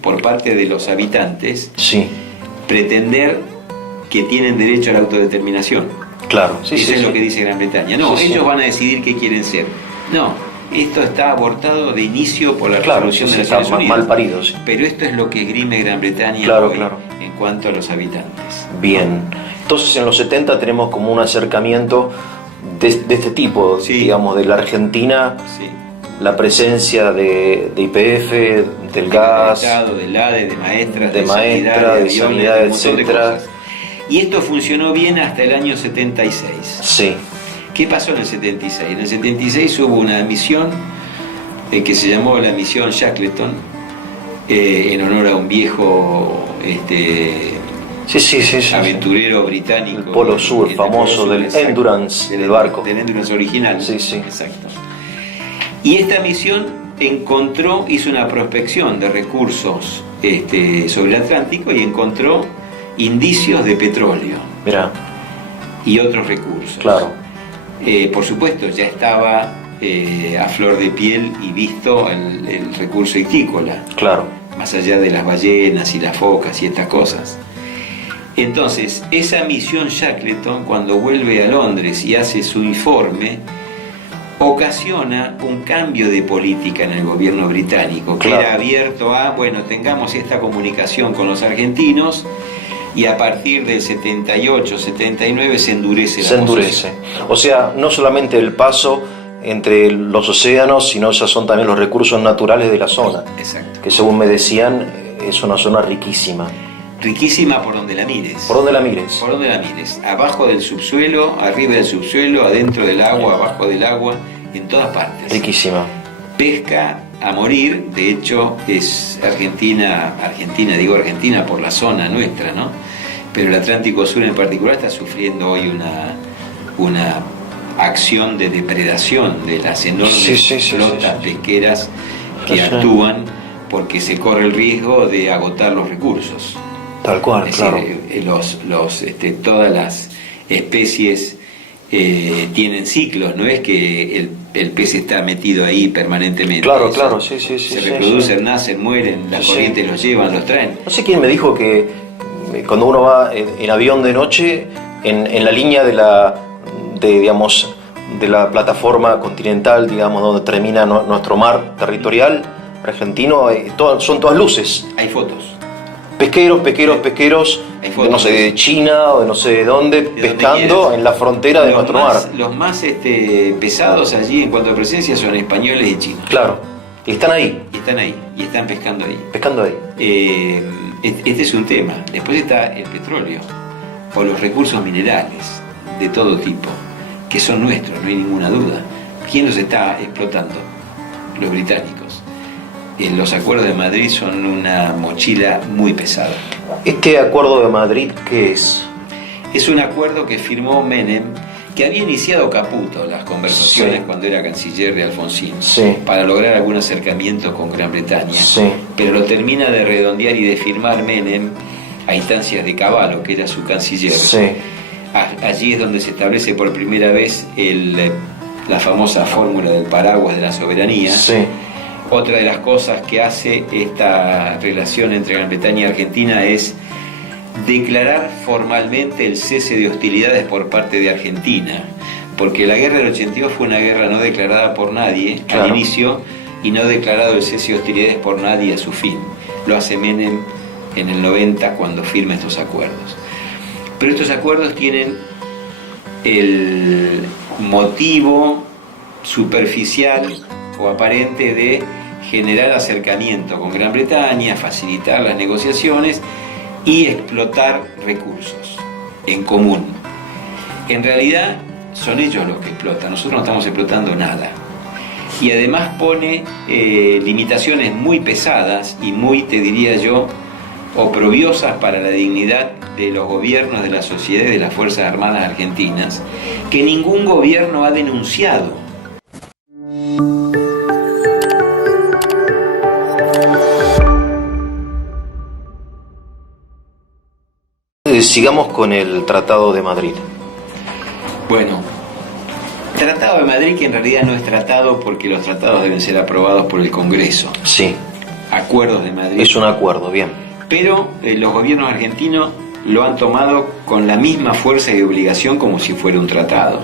por parte de los habitantes, pretender que tienen derecho a la autodeterminación. Claro. Eso es lo que dice Gran Bretaña. No, ellos van a decidir qué quieren ser. No, esto está abortado de inicio por la resolución de Naciones Unidas. Mal parido, Pero esto es lo que esgrime Gran Bretaña hoy en cuanto a los habitantes. Bien. Entonces en los 70 tenemos como un acercamiento de este tipo, digamos, de la Argentina, la presencia de YPF, del gas, del ADE, de maestras, de sanidad, etcétera. Y esto funcionó bien hasta el año 76. Sí. ¿Qué pasó en el 76? En el 76 hubo una misión que se llamó la misión Shackleton, en honor a un viejo aventurero británico. El Polo Sur, famoso del Endurance, del barco. Del Endurance original. Sí. Exacto. Y esta misión hizo una prospección de recursos sobre el Atlántico y encontró indicios de petróleo. Mirá. Y otros recursos. Claro. Por supuesto, ya estaba a flor de piel y visto el recurso ictícola. Claro. Más allá de las ballenas y las focas y estas cosas. Entonces, esa misión Shackleton, cuando vuelve a Londres y hace su informe, ocasiona un cambio de política en el gobierno británico, que era abierto a, bueno, tengamos esta comunicación con los argentinos, y a partir del 78, 79 se endurece la posición. O sea, no solamente el paso entre los océanos, sino ya son también los recursos naturales de la zona. Exacto. Que según me decían, es una zona riquísima. Riquísima por donde la mires. Por donde la mires. Por donde la mires. Abajo del subsuelo, arriba del subsuelo, adentro del agua, abajo del agua, en todas partes. Riquísima. Pesca a morir, de hecho es Argentina por la zona nuestra, ¿no? Pero el Atlántico Sur en particular está sufriendo hoy una acción de depredación de las enormes flotas pesqueras que actúan porque se corre el riesgo de agotar los recursos. Tal cual, es claro. Decir, todas las especies tienen ciclos, no es que el pez está metido ahí permanentemente. Claro, claro, sí. Se reproducen, nacen, mueren, las corrientes los llevan, los traen. No sé quién me dijo que cuando uno va en avión de noche, en la línea de la plataforma continental, digamos, donde termina nuestro mar territorial argentino, son todas luces. Hay fotos. Pesqueros, no sé, de China o de no sé de dónde, pescando en la frontera de nuestro mar. Los más pesados allí en cuanto a presencia son españoles y chinos. Claro, y están ahí. Y están pescando ahí. Pescando ahí. Este es un tema. Después está el petróleo o los recursos minerales de todo tipo, que son nuestros, no hay ninguna duda. ¿Quién los está explotando? Los británicos. Los acuerdos de Madrid son una mochila muy pesada. ¿Este acuerdo de Madrid qué es? Es un acuerdo que firmó Menem, que había iniciado Caputo las conversaciones cuando era canciller de Alfonsín, para lograr algún acercamiento con Gran Bretaña, pero lo termina de redondear y de firmar Menem a instancias de Cavallo, que era su canciller. Allí es donde se establece por primera vez la famosa fórmula del paraguas de la soberanía. Otra de las cosas que hace esta relación entre Gran Bretaña y Argentina es declarar formalmente el cese de hostilidades por parte de Argentina, porque la guerra del 82 fue una guerra no declarada por nadie al inicio y no declarado el cese de hostilidades por nadie a su fin. Lo hace Menem en el 90 cuando firma estos acuerdos. Pero estos acuerdos tienen el motivo superficial o aparente de generar acercamiento con Gran Bretaña, facilitar las negociaciones y explotar recursos en común. En realidad son ellos los que explotan, nosotros no estamos explotando nada. Y además pone limitaciones muy pesadas y muy, te diría yo, oprobiosas para la dignidad de los gobiernos, de la sociedad y de las Fuerzas Armadas argentinas, que ningún gobierno ha denunciado. Sigamos con el Tratado de Madrid. Bueno, Tratado de Madrid, que en realidad no es tratado porque los tratados deben ser aprobados por el Congreso. Sí. Acuerdos de Madrid. Es un acuerdo, bien. Pero los gobiernos argentinos lo han tomado con la misma fuerza y obligación como si fuera un tratado.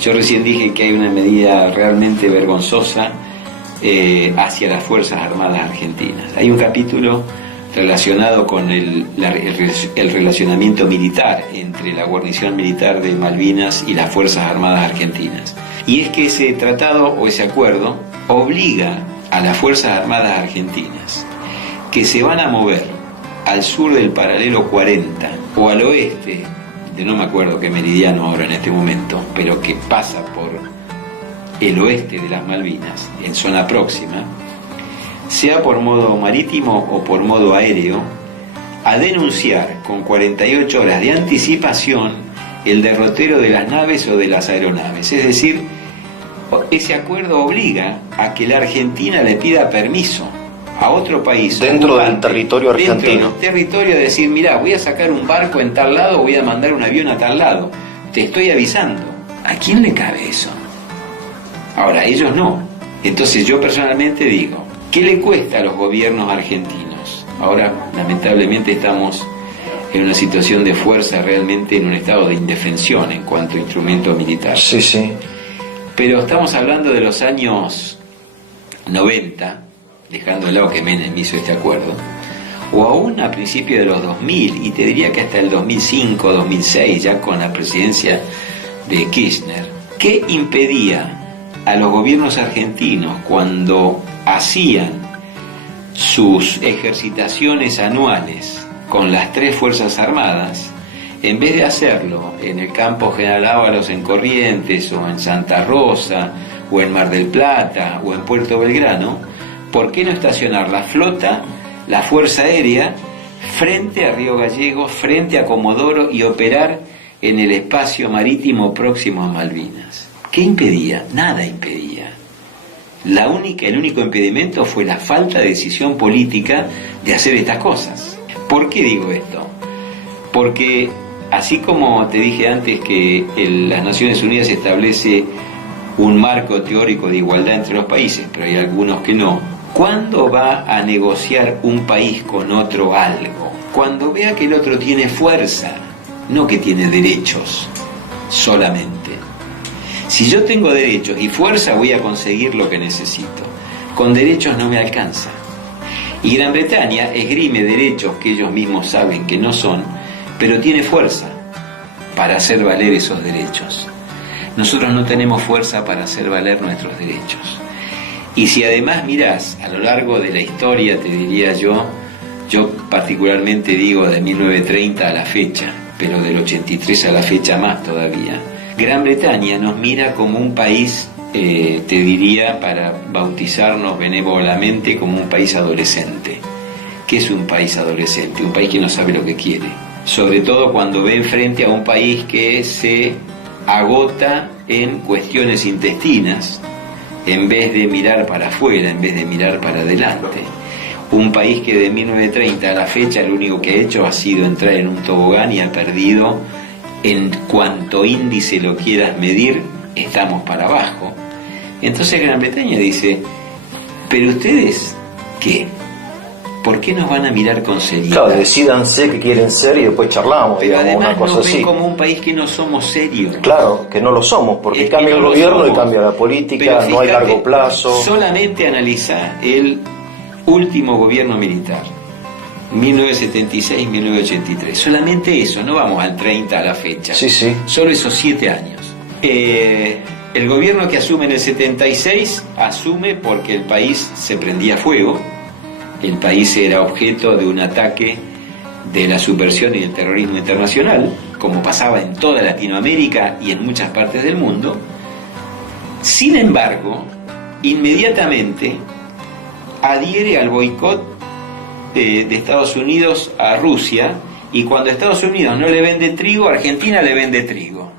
Yo recién dije que hay una medida realmente vergonzosa hacia las Fuerzas Armadas argentinas. Hay un capítulo relacionado con el relacionamiento militar entre la guarnición militar de Malvinas y las Fuerzas Armadas argentinas. Y es que ese tratado o ese acuerdo obliga a las Fuerzas Armadas argentinas que se van a mover al sur del paralelo 40 o al oeste, de no me acuerdo qué meridiano ahora en este momento, pero que pasa por el oeste de las Malvinas, en zona próxima, sea por modo marítimo o por modo aéreo, a denunciar con 48 horas de anticipación el derrotero de las naves o de las aeronaves. Es decir, ese acuerdo obliga a que la Argentina le pida permiso a otro país dentro del territorio argentino, dentro del territorio, de decir, mirá, voy a sacar un barco en tal lado, voy a mandar un avión a tal lado, te estoy avisando. ¿A quién le cabe eso? Ahora, ellos no. Entonces yo personalmente digo, ¿qué le cuesta a los gobiernos argentinos? Ahora, lamentablemente, estamos en una situación de fuerza, realmente en un estado de indefensión en cuanto a instrumento militar. Sí, sí. Pero estamos hablando de los años 90, dejando de lado que Menem hizo este acuerdo, o aún a principios de los 2000, y te diría que hasta el 2005, 2006, ya con la presidencia de Kirchner, ¿qué impedía a los gobiernos argentinos, cuando hacían sus ejercitaciones anuales con las 3 Fuerzas Armadas, en vez de hacerlo en el campo General Ábalos en Corrientes, o en Santa Rosa, o en Mar del Plata, o en Puerto Belgrano, ¿por qué no estacionar la flota, la Fuerza Aérea, frente a Río Gallegos, frente a Comodoro, y operar en el espacio marítimo próximo a Malvinas? ¿Qué impedía? Nada impedía. El único impedimento fue la falta de decisión política de hacer estas cosas. ¿Por qué digo esto? Porque así como te dije antes que las Naciones Unidas establece un marco teórico de igualdad entre los países, pero hay algunos que no, ¿cuándo va a negociar un país con otro algo? Cuando vea que el otro tiene fuerza, no que tiene derechos solamente. Si yo tengo derechos y fuerza, voy a conseguir lo que necesito. Con derechos no me alcanza. Y Gran Bretaña esgrime derechos que ellos mismos saben que no son, pero tiene fuerza para hacer valer esos derechos. Nosotros no tenemos fuerza para hacer valer nuestros derechos. Y si además mirás a lo largo de la historia, te diría yo particularmente digo de 1930 a la fecha, pero del 83 a la fecha más todavía, Gran Bretaña nos mira como un país, te diría, para bautizarnos benévolamente, como un país adolescente. ¿Qué es un país adolescente? Un país que no sabe lo que quiere. Sobre todo cuando ve enfrente a un país que se agota en cuestiones intestinas, en vez de mirar para afuera, en vez de mirar para adelante. Un país que de 1930 a la fecha lo único que ha hecho ha sido entrar en un tobogán y ha perdido. En cuanto índice lo quieras medir, estamos para abajo. Entonces Gran Bretaña dice, ¿pero ustedes qué? ¿Por qué nos van a mirar con seriedad? Claro, decídanse qué quieren ser y después charlamos, pero digamos, además una cosa nos ven así. como un país que no somos serios. Claro, que no lo somos, porque cambia el gobierno y cambia la política, no hay largo plazo. Solamente analiza el último gobierno militar, 1976-1983. Solamente eso, no vamos al 30 a la fecha. Sí, sí. Solo esos 7 años. El gobierno que asume en el 76 asume porque el país se prendía fuego, el país era objeto de un ataque de la subversión y del terrorismo internacional, como pasaba en toda Latinoamérica y en muchas partes del mundo. Sin embargo, inmediatamente adhiere al boicot de Estados Unidos a Rusia, y cuando Estados Unidos no le vende trigo, Argentina le vende trigo.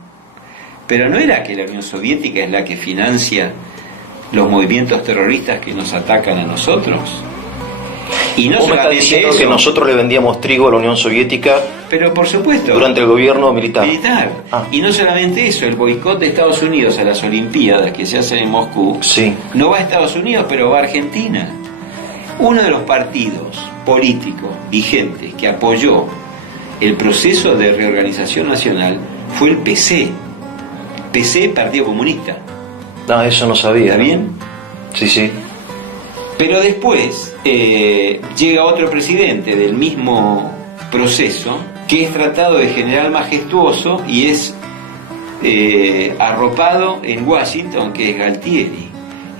Pero no era que la Unión Soviética es la que financia los movimientos terroristas que nos atacan a nosotros. Y no ¿Vos me estás diciendo que nosotros le vendíamos trigo a la Unión Soviética? Pero por supuesto. Durante el gobierno militar. Y no solamente eso, el boicot de Estados Unidos a las Olimpiadas que se hacen en Moscú, sí, no va a Estados Unidos, pero va a Argentina. Uno de los partidos políticos vigentes que apoyó el proceso de reorganización nacional fue el PC. PC, Partido Comunista. No, eso no sabía. ¿Está bien? Sí, sí. Pero después llega otro presidente del mismo proceso, que es tratado de general majestuoso y es arropado en Washington, que es Galtieri.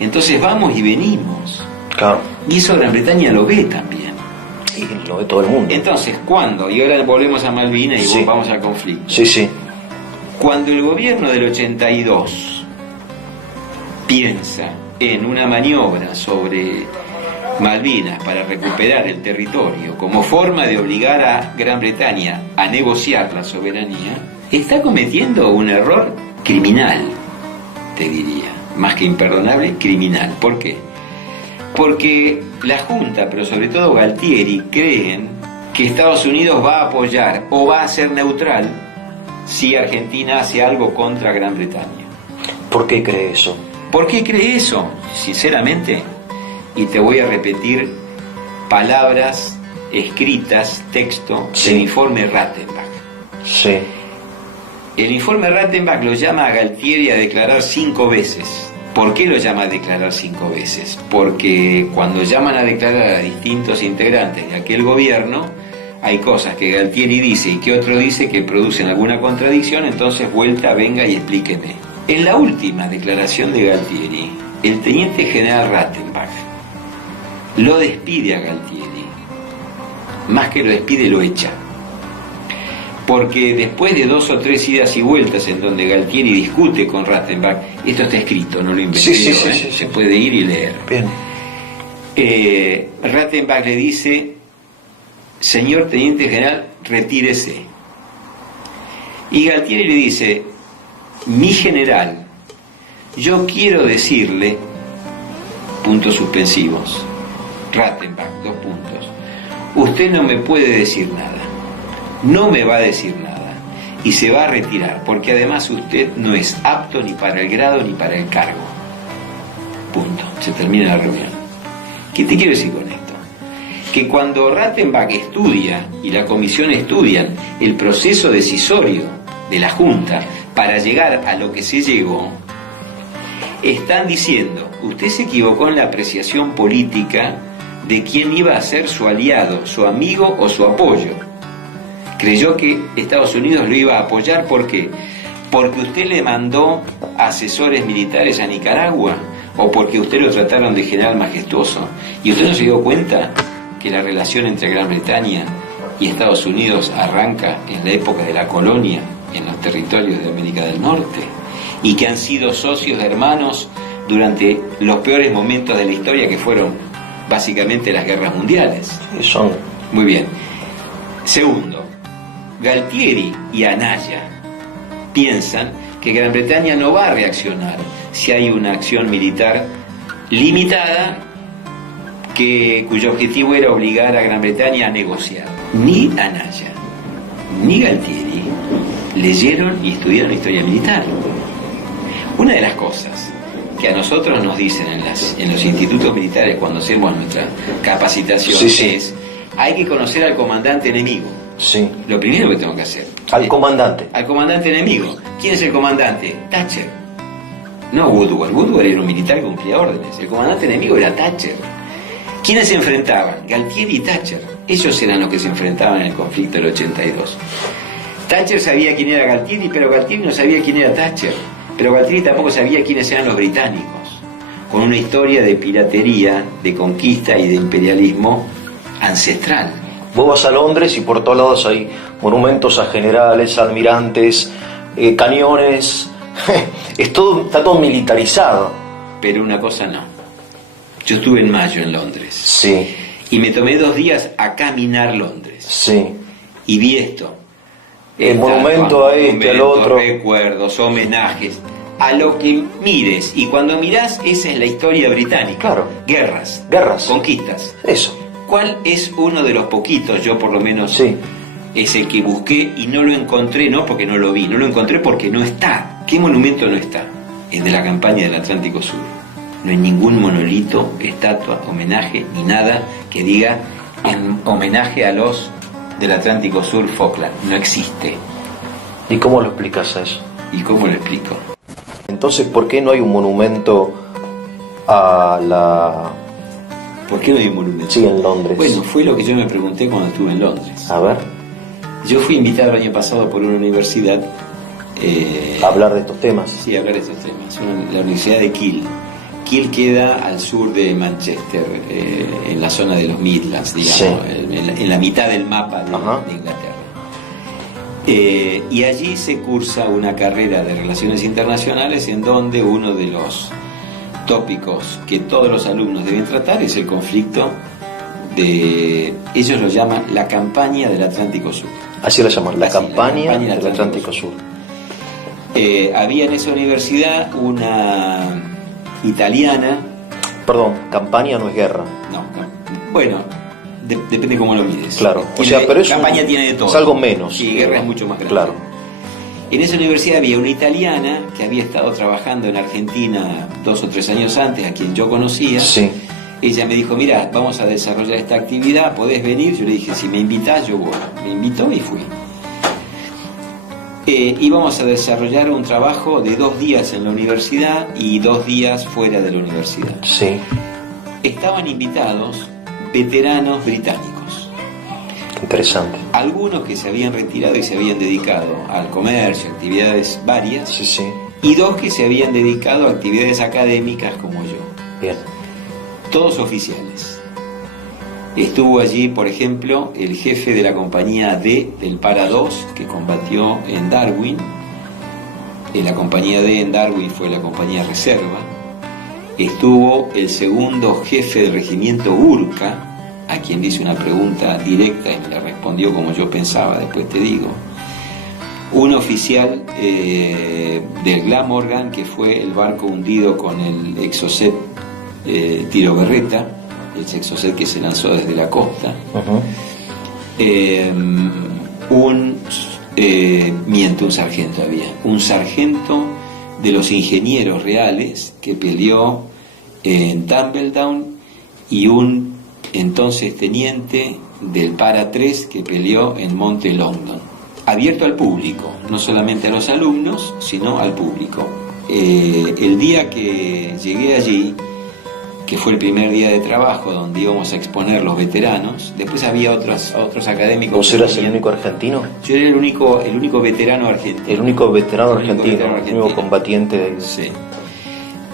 Entonces vamos y venimos. Claro. Y eso Gran Bretaña lo ve también. Y lo ve todo el mundo. Entonces, ¿cuándo? Y ahora volvemos a Malvinas y sí, vamos al conflicto. Sí, sí. Cuando el gobierno del 82 piensa en una maniobra sobre Malvinas para recuperar el territorio como forma de obligar a Gran Bretaña a negociar la soberanía, está cometiendo un error criminal, te diría, más que imperdonable, criminal. ¿Por qué? Porque la Junta, pero sobre todo Galtieri, creen que Estados Unidos va a apoyar o va a ser neutral si Argentina hace algo contra Gran Bretaña. ¿Por qué cree eso? ¿Por qué cree eso? Sinceramente, y te voy a repetir palabras escritas, texto, sí, del informe Rattenbach. Sí. El informe Rattenbach lo llama a Galtieri a declarar 5 veces. ¿Por qué lo llama a declarar 5 veces? Porque cuando llaman a declarar a distintos integrantes de aquel gobierno, hay cosas que Galtieri dice y que otro dice que producen alguna contradicción, entonces vuelta, venga y explíqueme. En la última declaración de Galtieri, el teniente general Rattenbach lo despide a Galtieri. Más que lo despide, lo echa. Porque después de 2 o 3 idas y vueltas en donde Galtieri discute con Rattenbach, esto está escrito, no lo inventé, sí, se puede ir y leer. Bien. Rattenbach le dice: señor teniente general, retírese. Y Galtieri le dice: mi general, yo quiero decirle, puntos suspensivos, Rattenbach, 2 puntos, usted no me puede decir nada, no me va a decir nada, y se va a retirar, porque además usted no es apto ni para el grado ni para el cargo. Punto. Se termina la reunión. ¿Qué te quiero decir con esto? Que cuando Rattenbach estudia y la comisión estudian el proceso decisorio de la Junta para llegar a lo que se llegó, están diciendo: usted se equivocó en la apreciación política de quién iba a ser su aliado, su amigo o su apoyo. Creyó que Estados Unidos lo iba a apoyar. ¿Por qué? Porque usted le mandó asesores militares a Nicaragua, o porque usted lo trataron de general majestuoso. Y usted no se dio cuenta que la relación entre Gran Bretaña y Estados Unidos arranca en la época de la colonia en los territorios de América del Norte, y que han sido socios hermanos durante los peores momentos de la historia, que fueron básicamente las guerras mundiales. Son. Muy bien. Segundo, Galtieri y Anaya piensan que Gran Bretaña no va a reaccionar si hay una acción militar limitada cuyo objetivo era obligar a Gran Bretaña a negociar. Ni Anaya ni Galtieri leyeron y estudiaron historia militar. Una de las cosas que a nosotros nos dicen en los institutos militares cuando hacemos nuestra capacitación, sí, es: hay que conocer al comandante enemigo. Sí. Lo primero que tengo que hacer. Al comandante. Al comandante enemigo. ¿Quién es el comandante? Thatcher. No Woodward. Woodward era un militar que cumplía órdenes. El comandante enemigo era Thatcher. ¿Quiénes se enfrentaban? Galtieri y Thatcher. Ellos eran los que se enfrentaban en el conflicto del 82. Thatcher sabía quién era Galtieri, pero Galtieri no sabía quién era Thatcher. Pero Galtieri tampoco sabía quiénes eran los británicos, con una historia de piratería, de conquista y de imperialismo ancestral. Vos vas a Londres y por todos lados hay monumentos a generales, almirantes, cañones. Está todo militarizado. Pero una cosa no. Yo estuve en mayo en Londres. Sí. Y me tomé 2 días a caminar Londres. Sí. Y vi esto. El monumento a este, al otro. Recuerdos, homenajes. A lo que mires. Y cuando mirás, esa es la historia británica. Claro. Guerras. Conquistas. Eso. ¿Cuál es uno de los poquitos? Yo por lo menos sí, es el que busqué y no lo encontré, no porque no lo vi, no lo encontré porque no está. ¿Qué monumento no está? El de la campaña del Atlántico Sur. No hay ningún monolito, estatua, homenaje ni nada que diga en homenaje a los del Atlántico Sur, Falkland. No existe. ¿Y cómo lo explicas a eso? ¿Y cómo lo explico? Entonces, ¿por qué no hay un monumento a la... ¿Por qué no hay un monumento? Sí, en Londres. Bueno, fue lo que yo me pregunté cuando estuve en Londres. A ver. Yo fui invitado el año pasado por una universidad... a hablar de estos temas. Sí, a hablar de estos temas. La Universidad de Kiel. Kiel queda al sur de Manchester, en la zona de los Midlands, digamos, sí, en la mitad del mapa de Inglaterra. Y allí se cursa una carrera de Relaciones Internacionales en donde uno de los tópicos que todos los alumnos deben tratar es el conflicto de, ellos lo llaman la campaña del Atlántico Sur. Así la llaman, la campaña del Atlántico Sur. Había en esa universidad una italiana. Perdón, campaña no es guerra. No. Bueno, depende cómo lo mires. Claro, o sea, pero es campaña tiene de todo. Es algo menos. Sí, guerra es mucho más grande. Claro. En esa universidad había una italiana que había estado trabajando en Argentina 2 o 3 años antes, a quien yo conocía. Sí. Ella me dijo, mira, vamos a desarrollar esta actividad, ¿podés venir? Yo le dije, si me invitás, yo voy. Me invitó y fui. Íbamos a desarrollar un trabajo de 2 días en la universidad y 2 días fuera de la universidad. Sí. Estaban invitados veteranos británicos. Interesante. Algunos que se habían retirado y se habían dedicado al comercio, actividades varias. Sí, sí. Y 2 que se habían dedicado a actividades académicas como yo. Bien. Todos oficiales. Estuvo allí, por ejemplo, el jefe de la compañía D del Para 2, que combatió en Darwin. La compañía D en Darwin fue la compañía reserva. Estuvo el segundo jefe del regimiento Gurkha, a quien le hice una pregunta directa y me la respondió como yo pensaba, después te digo. Un oficial del Glamorgan, que fue el barco hundido con el Exocet Tiro Berreta, el Exocet que se lanzó desde la costa. Uh-huh. Un sargento había. Un sargento de los ingenieros reales que peleó en Tumbledown y un entonces teniente del Para 3 que peleó en Monte Longdon. Abierto al público, no solamente a los alumnos, sino al público. El día que llegué allí, que fue el primer día de trabajo donde íbamos a exponer los veteranos, después había otros académicos. ¿Vos eras el único argentino? Yo era el único veterano argentino. El único veterano argentino, el único combatiente de... Sí.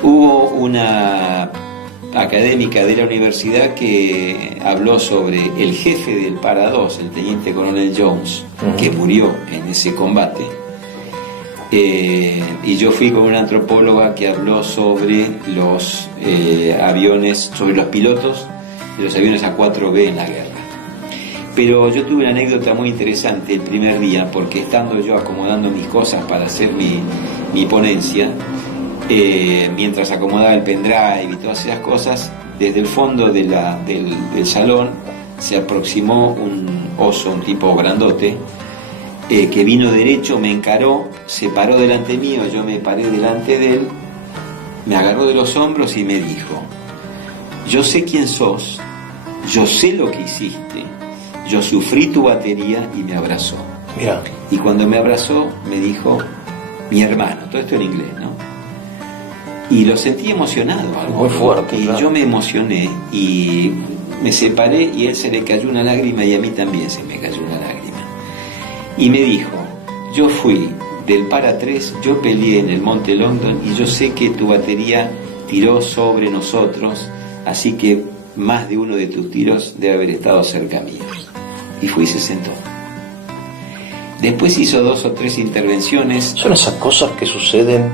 Hubo una académica de la universidad que habló sobre el jefe del Para 2, el teniente coronel Jones, uh-huh, que murió en ese combate. Y yo fui con una antropóloga que habló sobre los aviones, sobre los pilotos de los aviones A4B en la guerra. Pero yo tuve una anécdota muy interesante el primer día, porque estando yo acomodando mis cosas para hacer mi ponencia, mientras acomodaba el pendrive y todas esas cosas, desde el fondo del salón se aproximó un oso, un tipo grandote, que vino derecho, me encaró, se paró delante mío, yo me paré delante de él, me agarró de los hombros y me dijo: yo sé quién sos, yo sé lo que hiciste, yo sufrí tu batería, y me abrazó. Mira. Y cuando me abrazó me dijo: mi hermano, todo esto en inglés, ¿no? Y lo sentí emocionado, algo muy fuerte, y claro. Yo me emocioné y me separé, y a él se le cayó una lágrima y a mí también se me cayó una lágrima. Y me dijo: yo fui del Para 3, yo peleé en el Monte Longdon y yo sé que tu batería tiró sobre nosotros, así que más de uno de tus tiros debe haber estado cerca mío. Y fue y se sentó. Después hizo 2 o 3 intervenciones. Son esas cosas que suceden,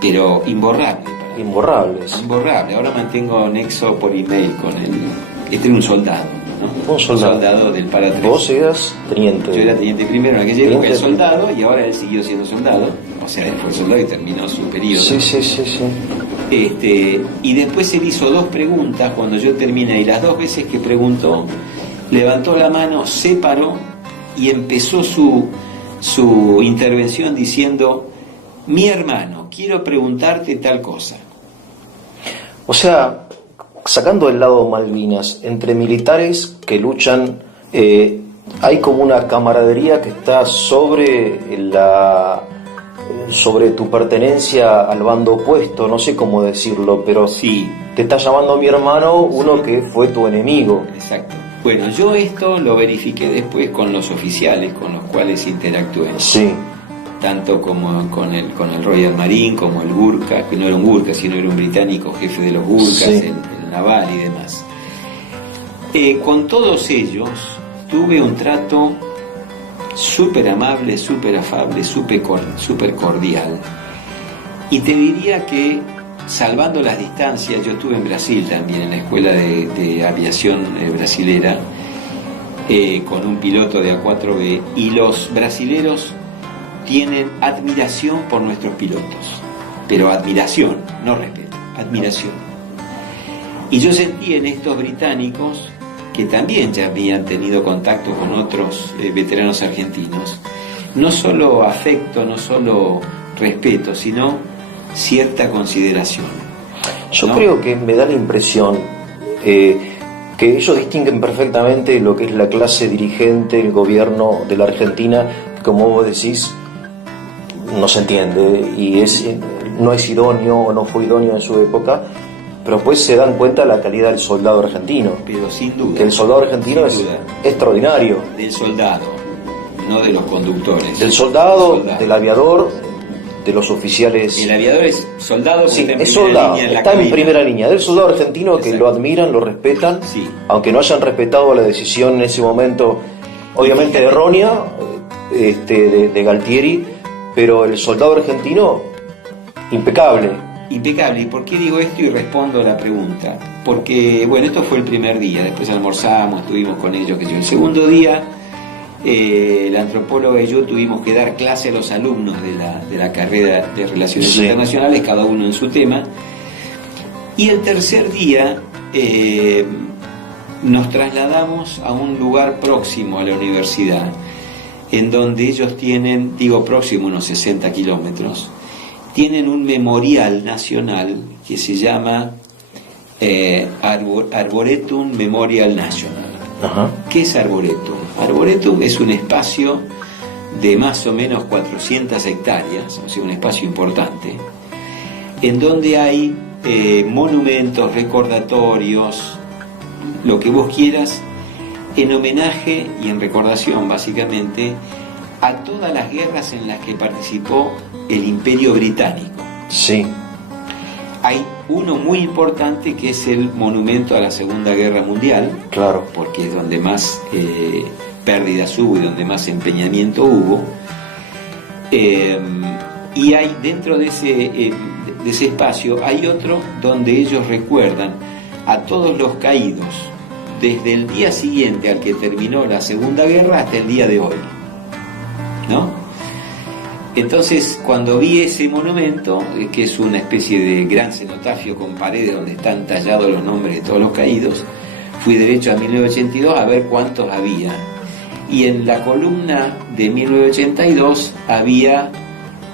pero imborrables. Imborrables. Imborrable. Ahora mantengo nexo por email con él. Este era un soldado, ¿no? Un soldado. Un soldado del Para 3. Vos eras teniente. Yo era teniente primero en aquella época, el soldado, y ahora él siguió siendo soldado. O sea, él fue soldado y terminó su periodo. Sí. Y después él hizo 2 preguntas cuando yo terminé, y las 2 veces que preguntó, levantó la mano, se paró y empezó su intervención diciendo: mi hermano, quiero preguntarte tal cosa. O sea, sacando del lado Malvinas, entre militares que luchan, hay como una camaradería que está sobre tu pertenencia al bando opuesto, no sé cómo decirlo, pero sí, te está llamando mi hermano uno sí, que fue tu enemigo. Exacto. Bueno, yo esto lo verifiqué después con los oficiales con los cuales interactué. Sí. Tanto como con el Royal Marine, como el Gurkha, que no era un Gurkha, sino era un británico jefe de los Gurkhas, sí, el naval y demás. Con todos ellos tuve un trato súper amable, súper afable, súper cordial. Y te diría que salvando las distancias. Yo estuve en Brasil también, en la escuela de aviación brasilera, con un piloto de A4B, y los brasileros tienen admiración por nuestros pilotos, pero admiración, no respeto, admiración. Y yo sentí en estos británicos, que también ya habían tenido contacto con otros veteranos argentinos, no solo afecto, no solo respeto, sino cierta consideración. Yo creo que me da la impresión que ellos distinguen perfectamente lo que es la clase dirigente, el gobierno de la Argentina, como vos decís, no se entiende y no es idóneo o no fue idóneo en su época, pero pues se dan cuenta de la calidad del soldado argentino. Pero sin duda. Que el soldado argentino es extraordinario. Del soldado, no de los conductores. Del soldado, del aviador, de los oficiales. El aviador es soldado, sí, está es soldado, está en primera línea. Del soldado argentino. Exacto. Que lo admiran, lo respetan, sí. Aunque no hayan respetado la decisión en ese momento, obviamente errónea, de Galtieri, pero el soldado argentino, impecable. Impecable. ¿Y por qué digo esto? Y respondo a la pregunta. Porque, bueno, esto fue el primer día, después almorzamos, estuvimos con ellos, el segundo día, la antropóloga y yo tuvimos que dar clase a los alumnos de la carrera de Relaciones sí. Internacionales, cada uno en su tema. Y el tercer día nos trasladamos a un lugar próximo a la universidad, en donde ellos tienen, digo próximo, unos 60 kilómetros, tienen un memorial nacional que se llama Arboretum Memorial National. Ajá. ¿Qué es Arboretum? Arboretum es un espacio de más o menos 400 hectáreas, o sea, un espacio importante, en donde hay monumentos, recordatorios, lo que vos quieras, en homenaje y en recordación, básicamente, a todas las guerras en las que participó el Imperio Británico. Sí. Hay uno muy importante que es el monumento a la Segunda Guerra Mundial. Claro. Porque es donde más pérdidas hubo y donde más empeñamiento hubo. Y hay dentro de ese espacio hay otro donde ellos recuerdan a todos los caídos desde el día siguiente al que terminó la Segunda Guerra hasta el día de hoy, ¿no? Entonces, cuando vi ese monumento, que es una especie de gran cenotafio con paredes donde están tallados los nombres de todos los caídos, fui derecho a 1982 a ver cuántos había. Y en la columna de 1982 había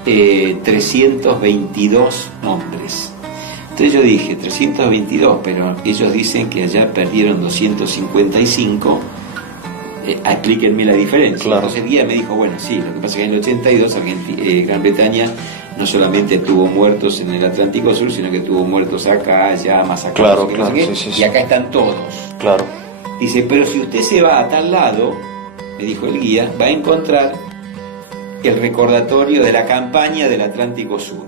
322 nombres. Entonces yo dije, 322, pero ellos dicen que allá perdieron 255. Explíquenme la diferencia. Claro. Entonces el guía me dijo, bueno, sí, lo que pasa es que en el 82 Gran Bretaña no solamente tuvo muertos en el Atlántico Sur, sino que tuvo muertos acá, allá, más acá, claro, no sé qué, claro, no sé qué, sí, y acá están todos. Claro. Dice, pero si usted se va a tal lado, me dijo el guía, va a encontrar el recordatorio de la campaña del Atlántico Sur,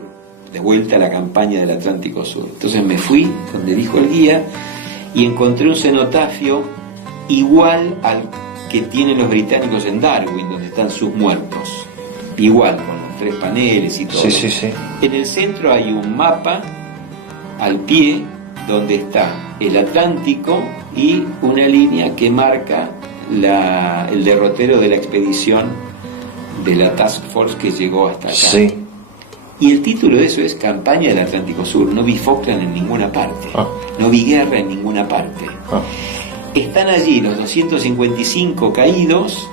de vuelta a la campaña del Atlántico Sur. Entonces me fui donde dijo el guía y encontré un cenotafio igual al que tienen los británicos en Darwin, donde están sus muertos, igual, con los 3 paneles y todo. Sí, sí, sí. En el centro hay un mapa al pie donde está el Atlántico y una línea que marca el derrotero de la expedición de la Task Force que llegó hasta acá. Sí. Y el título de eso es Campaña del Atlántico Sur. No vi Falkland en ninguna parte, no vi guerra en ninguna parte. Están allí los 255 caídos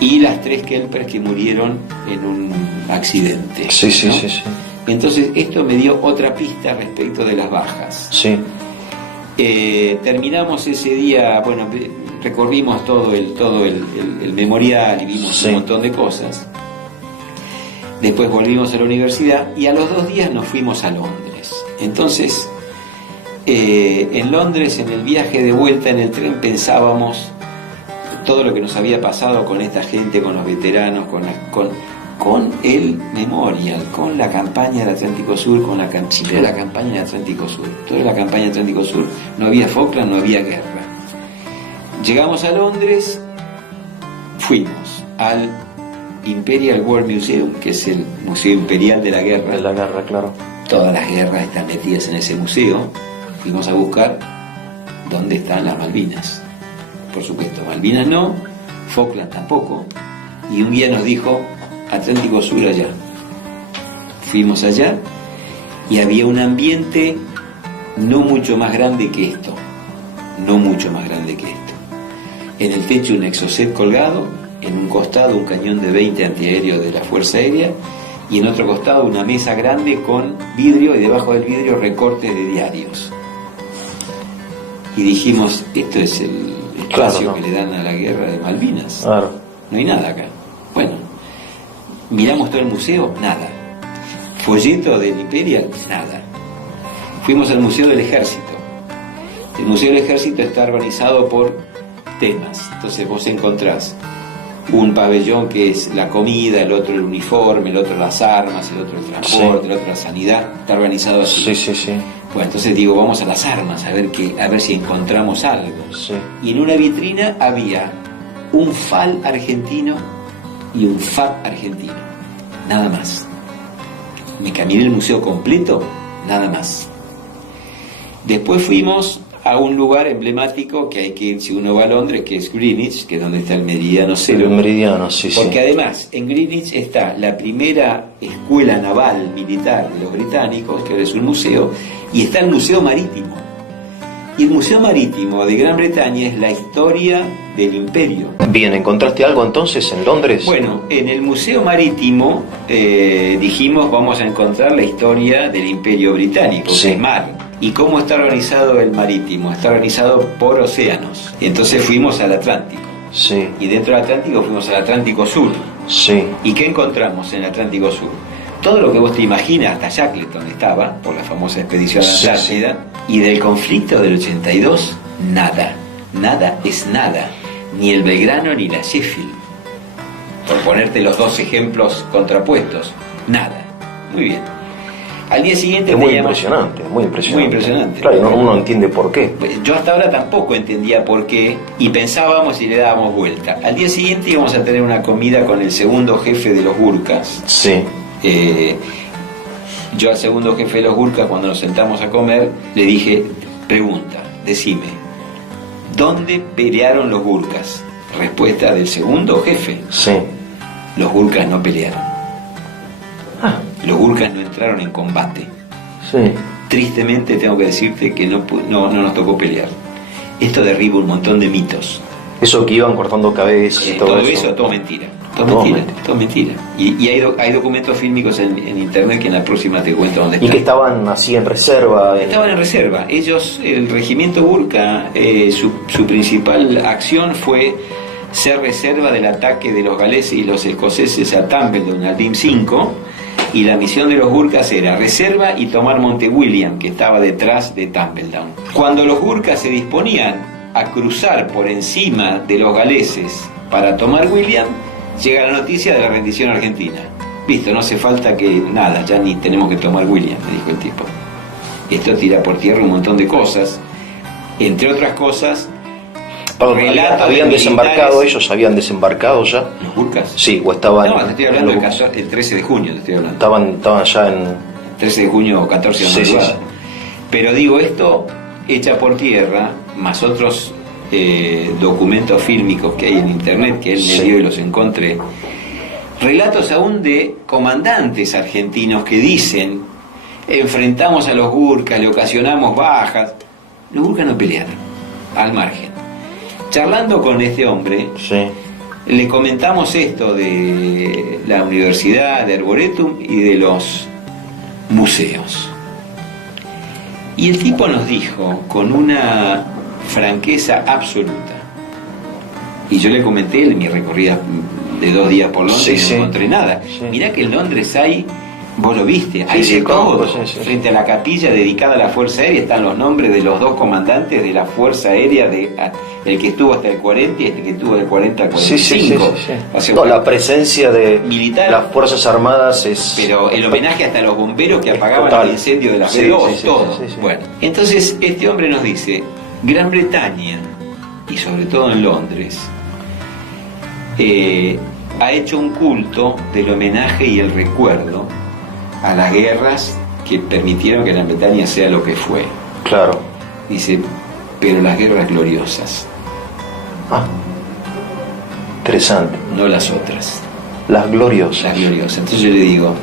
y las 3 Kelpers que murieron en un accidente. Sí, sí, ¿no? sí, sí. Entonces esto me dio otra pista respecto de las bajas. Sí. Terminamos ese día, bueno, recorrimos todo el memorial y vimos un montón de cosas. Después volvimos a la universidad y a los 2 días nos fuimos a Londres. Entonces, en Londres, en el viaje de vuelta en el tren, pensábamos todo lo que nos había pasado con esta gente, con los veteranos, con el memorial, con la campaña del Atlántico Sur, con la campaña del Atlántico Sur. Toda la campaña del Atlántico Sur. No había Falkland, no había guerra. Llegamos a Londres, fuimos al Imperial War Museum, que es el Museo Imperial de la Guerra. De la guerra, claro. Todas las guerras están metidas en ese museo. Fuimos a buscar dónde están las Malvinas. Por supuesto, Malvinas no, Falkland tampoco. Y un guía nos dijo, Atlántico Sur allá. Fuimos allá y había un ambiente no mucho más grande que esto. No mucho más grande que esto. En el techo un exocet colgado, en un costado un cañón de 20 antiaéreo de la Fuerza Aérea y en otro costado una mesa grande con vidrio y debajo del vidrio recortes de diarios. Y dijimos, esto es el espacio que le dan a la guerra de Malvinas. Claro. No hay nada acá. Bueno, miramos todo el museo, nada. Folleto del Imperial, nada. Fuimos al Museo del Ejército. El Museo del Ejército está organizado por temas. Entonces vos encontrás un pabellón que es la comida, el otro el uniforme, el otro las armas, el otro el transporte, el otro la sanidad. Está organizado así. Sí. Bueno, entonces digo, vamos a las armas a ver si encontramos algo. Sí. Y en una vitrina había un FAL argentino y un FAP argentino. Nada más. Me caminé el museo completo, nada más. Después fuimos a un lugar emblemático que hay que ir si uno va a Londres, que es Greenwich, que es donde está el Meridiano Cero. El Meridiano, sí. Porque además, en Greenwich está la primera escuela naval militar de los británicos, que ahora es un museo, y está el Museo Marítimo. Y el Museo Marítimo de Gran Bretaña es la historia del imperio. Bien, ¿encontraste algo entonces en Londres? Bueno, en el Museo Marítimo dijimos vamos a encontrar la historia del imperio británico, sí. del mar. ¿Y cómo está organizado el marítimo? Está organizado por océanos. Entonces fuimos al Atlántico. Sí. Y dentro del Atlántico fuimos al Atlántico Sur. Sí. ¿Y qué encontramos en el Atlántico Sur? Todo lo que vos te imaginas, hasta Shackleton estaba, por la famosa expedición a la Antártida, y del conflicto del 82, nada. Nada es nada. Ni el Belgrano ni la Sheffield. Por ponerte los dos ejemplos contrapuestos. Nada. Muy bien. Al día siguiente es muy impresionante, muy impresionante. Muy impresionante. Claro, uno no entiende por qué. Yo hasta ahora tampoco entendía por qué y pensábamos y le dábamos vuelta. Al día siguiente íbamos a tener una comida con el segundo jefe de los Gurkhas. Sí. Yo al segundo jefe de los Gurkhas, cuando nos sentamos a comer, le dije, pregunta, decime, ¿dónde pelearon los Gurkhas? Respuesta del segundo jefe. Sí. Los Gurkhas no pelearon. Los Gurkhas no entraron en combate. Sí. Tristemente tengo que decirte que no nos tocó pelear. Esto derriba un montón de mitos. Eso que iban cortando cabezas y todo eso, todo mentira. Todo mentira. Y hay documentos fílmicos en internet que en la próxima te cuento dónde están. Y que estaban así en reserva. Estaban en reserva. Ellos, el regimiento Gurkha, su principal acción fue ser reserva del ataque de los galeses y los escoceses a Tumbledon, al DIM 5. Y la misión de los Gurkhas era reserva y tomar Monte William, que estaba detrás de Tumbledon. Cuando los Gurkhas se disponían a cruzar por encima de los galeses para tomar William, llega la noticia de la rendición argentina. Listo, no hace falta que nada, ya ni tenemos que tomar William, me dijo el tipo. Esto tira por tierra un montón de cosas, entre otras cosas. ¿Habían desembarcado ellos? ¿Habían desembarcado ya? ¿Los Gurkhas? Sí, o estaban... No, te estoy hablando el 13 de junio, te estoy hablando. Estaban ya en... 13 de junio o 14 de madrugada. Sí. Pero digo, esto echa por tierra, más otros documentos fílmicos que hay en internet, que él me dio y los encontré, relatos aún de comandantes argentinos que dicen, enfrentamos a los Gurkhas, le ocasionamos bajas. Los Gurkhas no pelearon, al margen. Charlando con este hombre, le comentamos esto de la Universidad de Arboretum y de los museos. Y el tipo nos dijo con una franqueza absoluta, y yo le comenté en mi recorrida de 2 días por Londres y no encontré nada. Mirá que en Londres hay, vos lo viste, hay de todo. Frente a la capilla dedicada a la Fuerza Aérea están los nombres de los 2 comandantes de la Fuerza Aérea, el que estuvo hasta el 40 y el que estuvo del 40 al 45. O sea, la presencia de militar, las Fuerzas Armadas es... Pero el homenaje hasta a los bomberos que apagaban el incendio de la B2, todo. Bueno, entonces este hombre nos dice, Gran Bretaña, y sobre todo en Londres, ha hecho un culto del homenaje y el recuerdo a las guerras que permitieron que Gran Bretaña sea lo que fue. Claro. Dice, pero las guerras gloriosas. Ah, interesante. No las otras. Las gloriosas. Las gloriosas. Entonces yo le digo,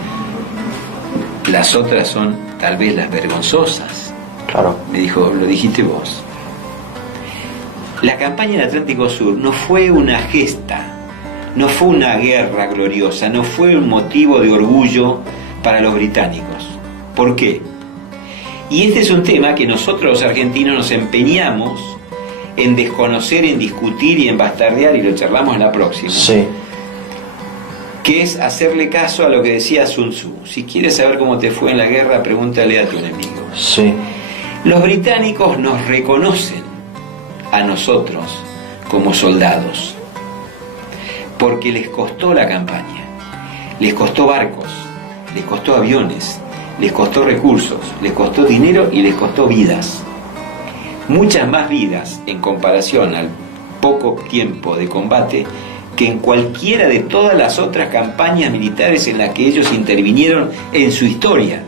las otras son tal vez las vergonzosas. Claro. Me dijo, lo dijiste vos. La campaña del Atlántico Sur no fue una gesta, no fue una guerra gloriosa, no fue un motivo de orgullo para los británicos. ¿Por qué? Y este es un tema que nosotros los argentinos nos empeñamos en desconocer, en discutir y en bastardear, y lo charlamos en la próxima. Sí. Que es hacerle caso a lo que decía Sun Tzu. Si quieres saber cómo te fue en la guerra, pregúntale a tu enemigo. Sí. Los británicos nos reconocen a nosotros como soldados, porque les costó la campaña, les costó barcos, les costó aviones, les costó recursos, les costó dinero y les costó vidas. Muchas más vidas en comparación al poco tiempo de combate que en cualquiera de todas las otras campañas militares en las que ellos intervinieron en su historia.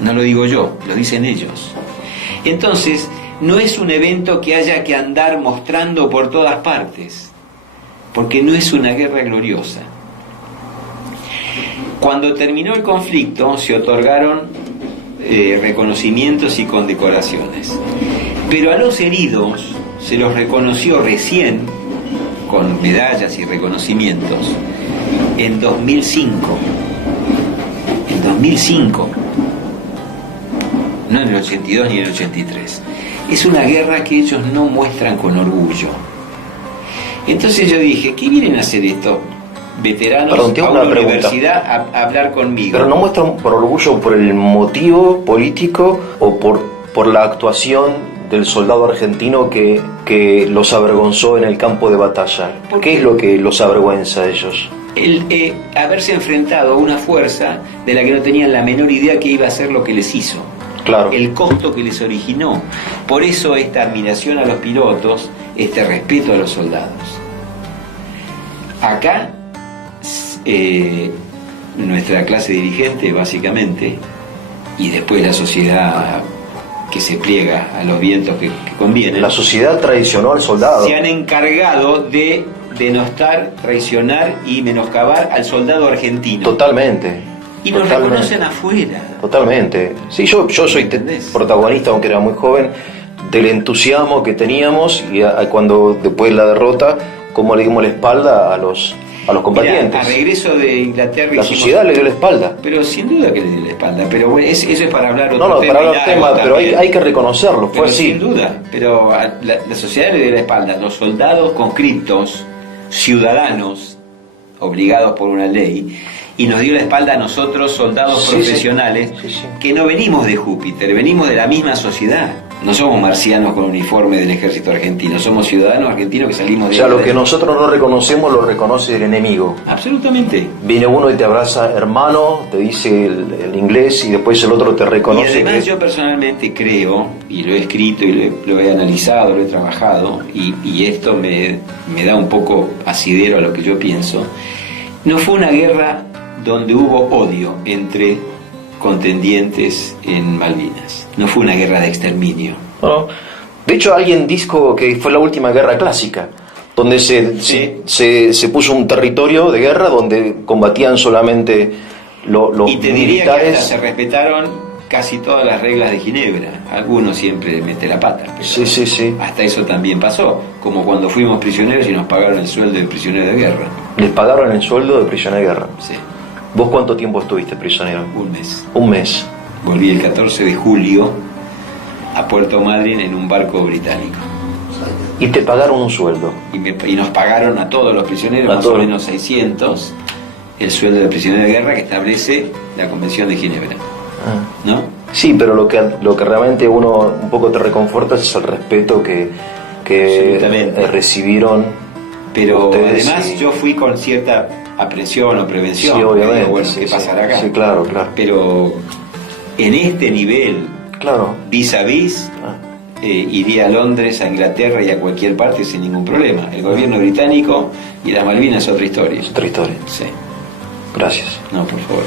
No lo digo yo, lo dicen ellos. Entonces, no es un evento que haya que andar mostrando por todas partes, porque no es una guerra gloriosa. Cuando terminó el conflicto, se otorgaron reconocimientos y condecoraciones. Pero a los heridos se los reconoció recién, con medallas y reconocimientos, en 2005. En 2005. No en el 82 ni en el 83. Es una guerra que ellos no muestran con orgullo. Entonces yo dije, ¿qué vienen a hacer estos veteranos a una universidad a hablar conmigo? Pero no muestran por orgullo por el motivo político o por la actuación del soldado argentino que los avergonzó en el campo de batalla. ¿Qué es lo que los avergüenza a ellos? El haberse enfrentado a una fuerza de la que no tenían la menor idea que iba a hacer lo que les hizo. Claro. El costo que les originó. Por eso esta admiración a los pilotos, este respeto a los soldados. Acá, nuestra clase dirigente, básicamente, y después la sociedad que se pliega a los vientos que convienen. La sociedad traicionó al soldado. Se han encargado de denostar, traicionar y menoscabar al soldado argentino. Totalmente. Y nos reconocen afuera. Totalmente. Sí, yo soy protagonista, aunque era muy joven, del entusiasmo que teníamos y cuando después de la derrota, cómo le dimos la espalda a los combatientes. Mirá, a regreso de Inglaterra la sociedad le dio la espalda. Pero sin duda que le dio la espalda. Pero bueno, eso es para hablar otro tema. No, para hablar tema, pero hay que reconocerlo. Fue así. Sin duda. Pero la sociedad le dio la espalda. Los soldados conscriptos, ciudadanos, obligados por una ley, y nos dio la espalda a nosotros, soldados profesionales, que no venimos de Júpiter, venimos de la misma sociedad. No somos marcianos con uniforme del ejército argentino, somos ciudadanos argentinos que salimos de... O sea, lo que nosotros no reconocemos lo reconoce el enemigo. Absolutamente. Viene uno y te abraza, hermano, te dice el inglés y después el otro te reconoce. Y además yo personalmente creo, y lo he escrito y lo he analizado, lo he trabajado, y esto me da un poco asidero a lo que yo pienso, no fue una guerra donde hubo odio entre contendientes en Malvinas. No fue una guerra de exterminio. No. De hecho, alguien dijo que fue la última guerra clásica, donde se puso un territorio de guerra donde combatían solamente los militares. Y te diría que hasta se respetaron casi todas las reglas de Ginebra. Algunos siempre mete la pata. Sí. Hasta eso también pasó, como cuando fuimos prisioneros y nos pagaron el sueldo de prisionero de guerra. ¿Les pagaron el sueldo de prisionero de guerra? Sí. ¿Vos cuánto tiempo estuviste prisionero? Un mes. Un mes. Volví el 14 de julio a Puerto Madryn en un barco británico. ¿Y te pagaron un sueldo? Y nos pagaron a todos los prisioneros, más o menos 600, el sueldo de prisionero de guerra que establece la Convención de Ginebra. ¿No? Sí, pero lo que realmente uno un poco te reconforta es el respeto que recibieron. Pero además yo fui con cierta aprensión o prevención. Sí, obviamente. Bueno, ¿qué pasará acá? Sí, claro. Pero en este nivel, vis a vis, iría a Londres, a Inglaterra y a cualquier parte sin ningún problema. El gobierno británico y las Malvinas es otra historia. Es otra historia. Sí. Gracias. No, por favor.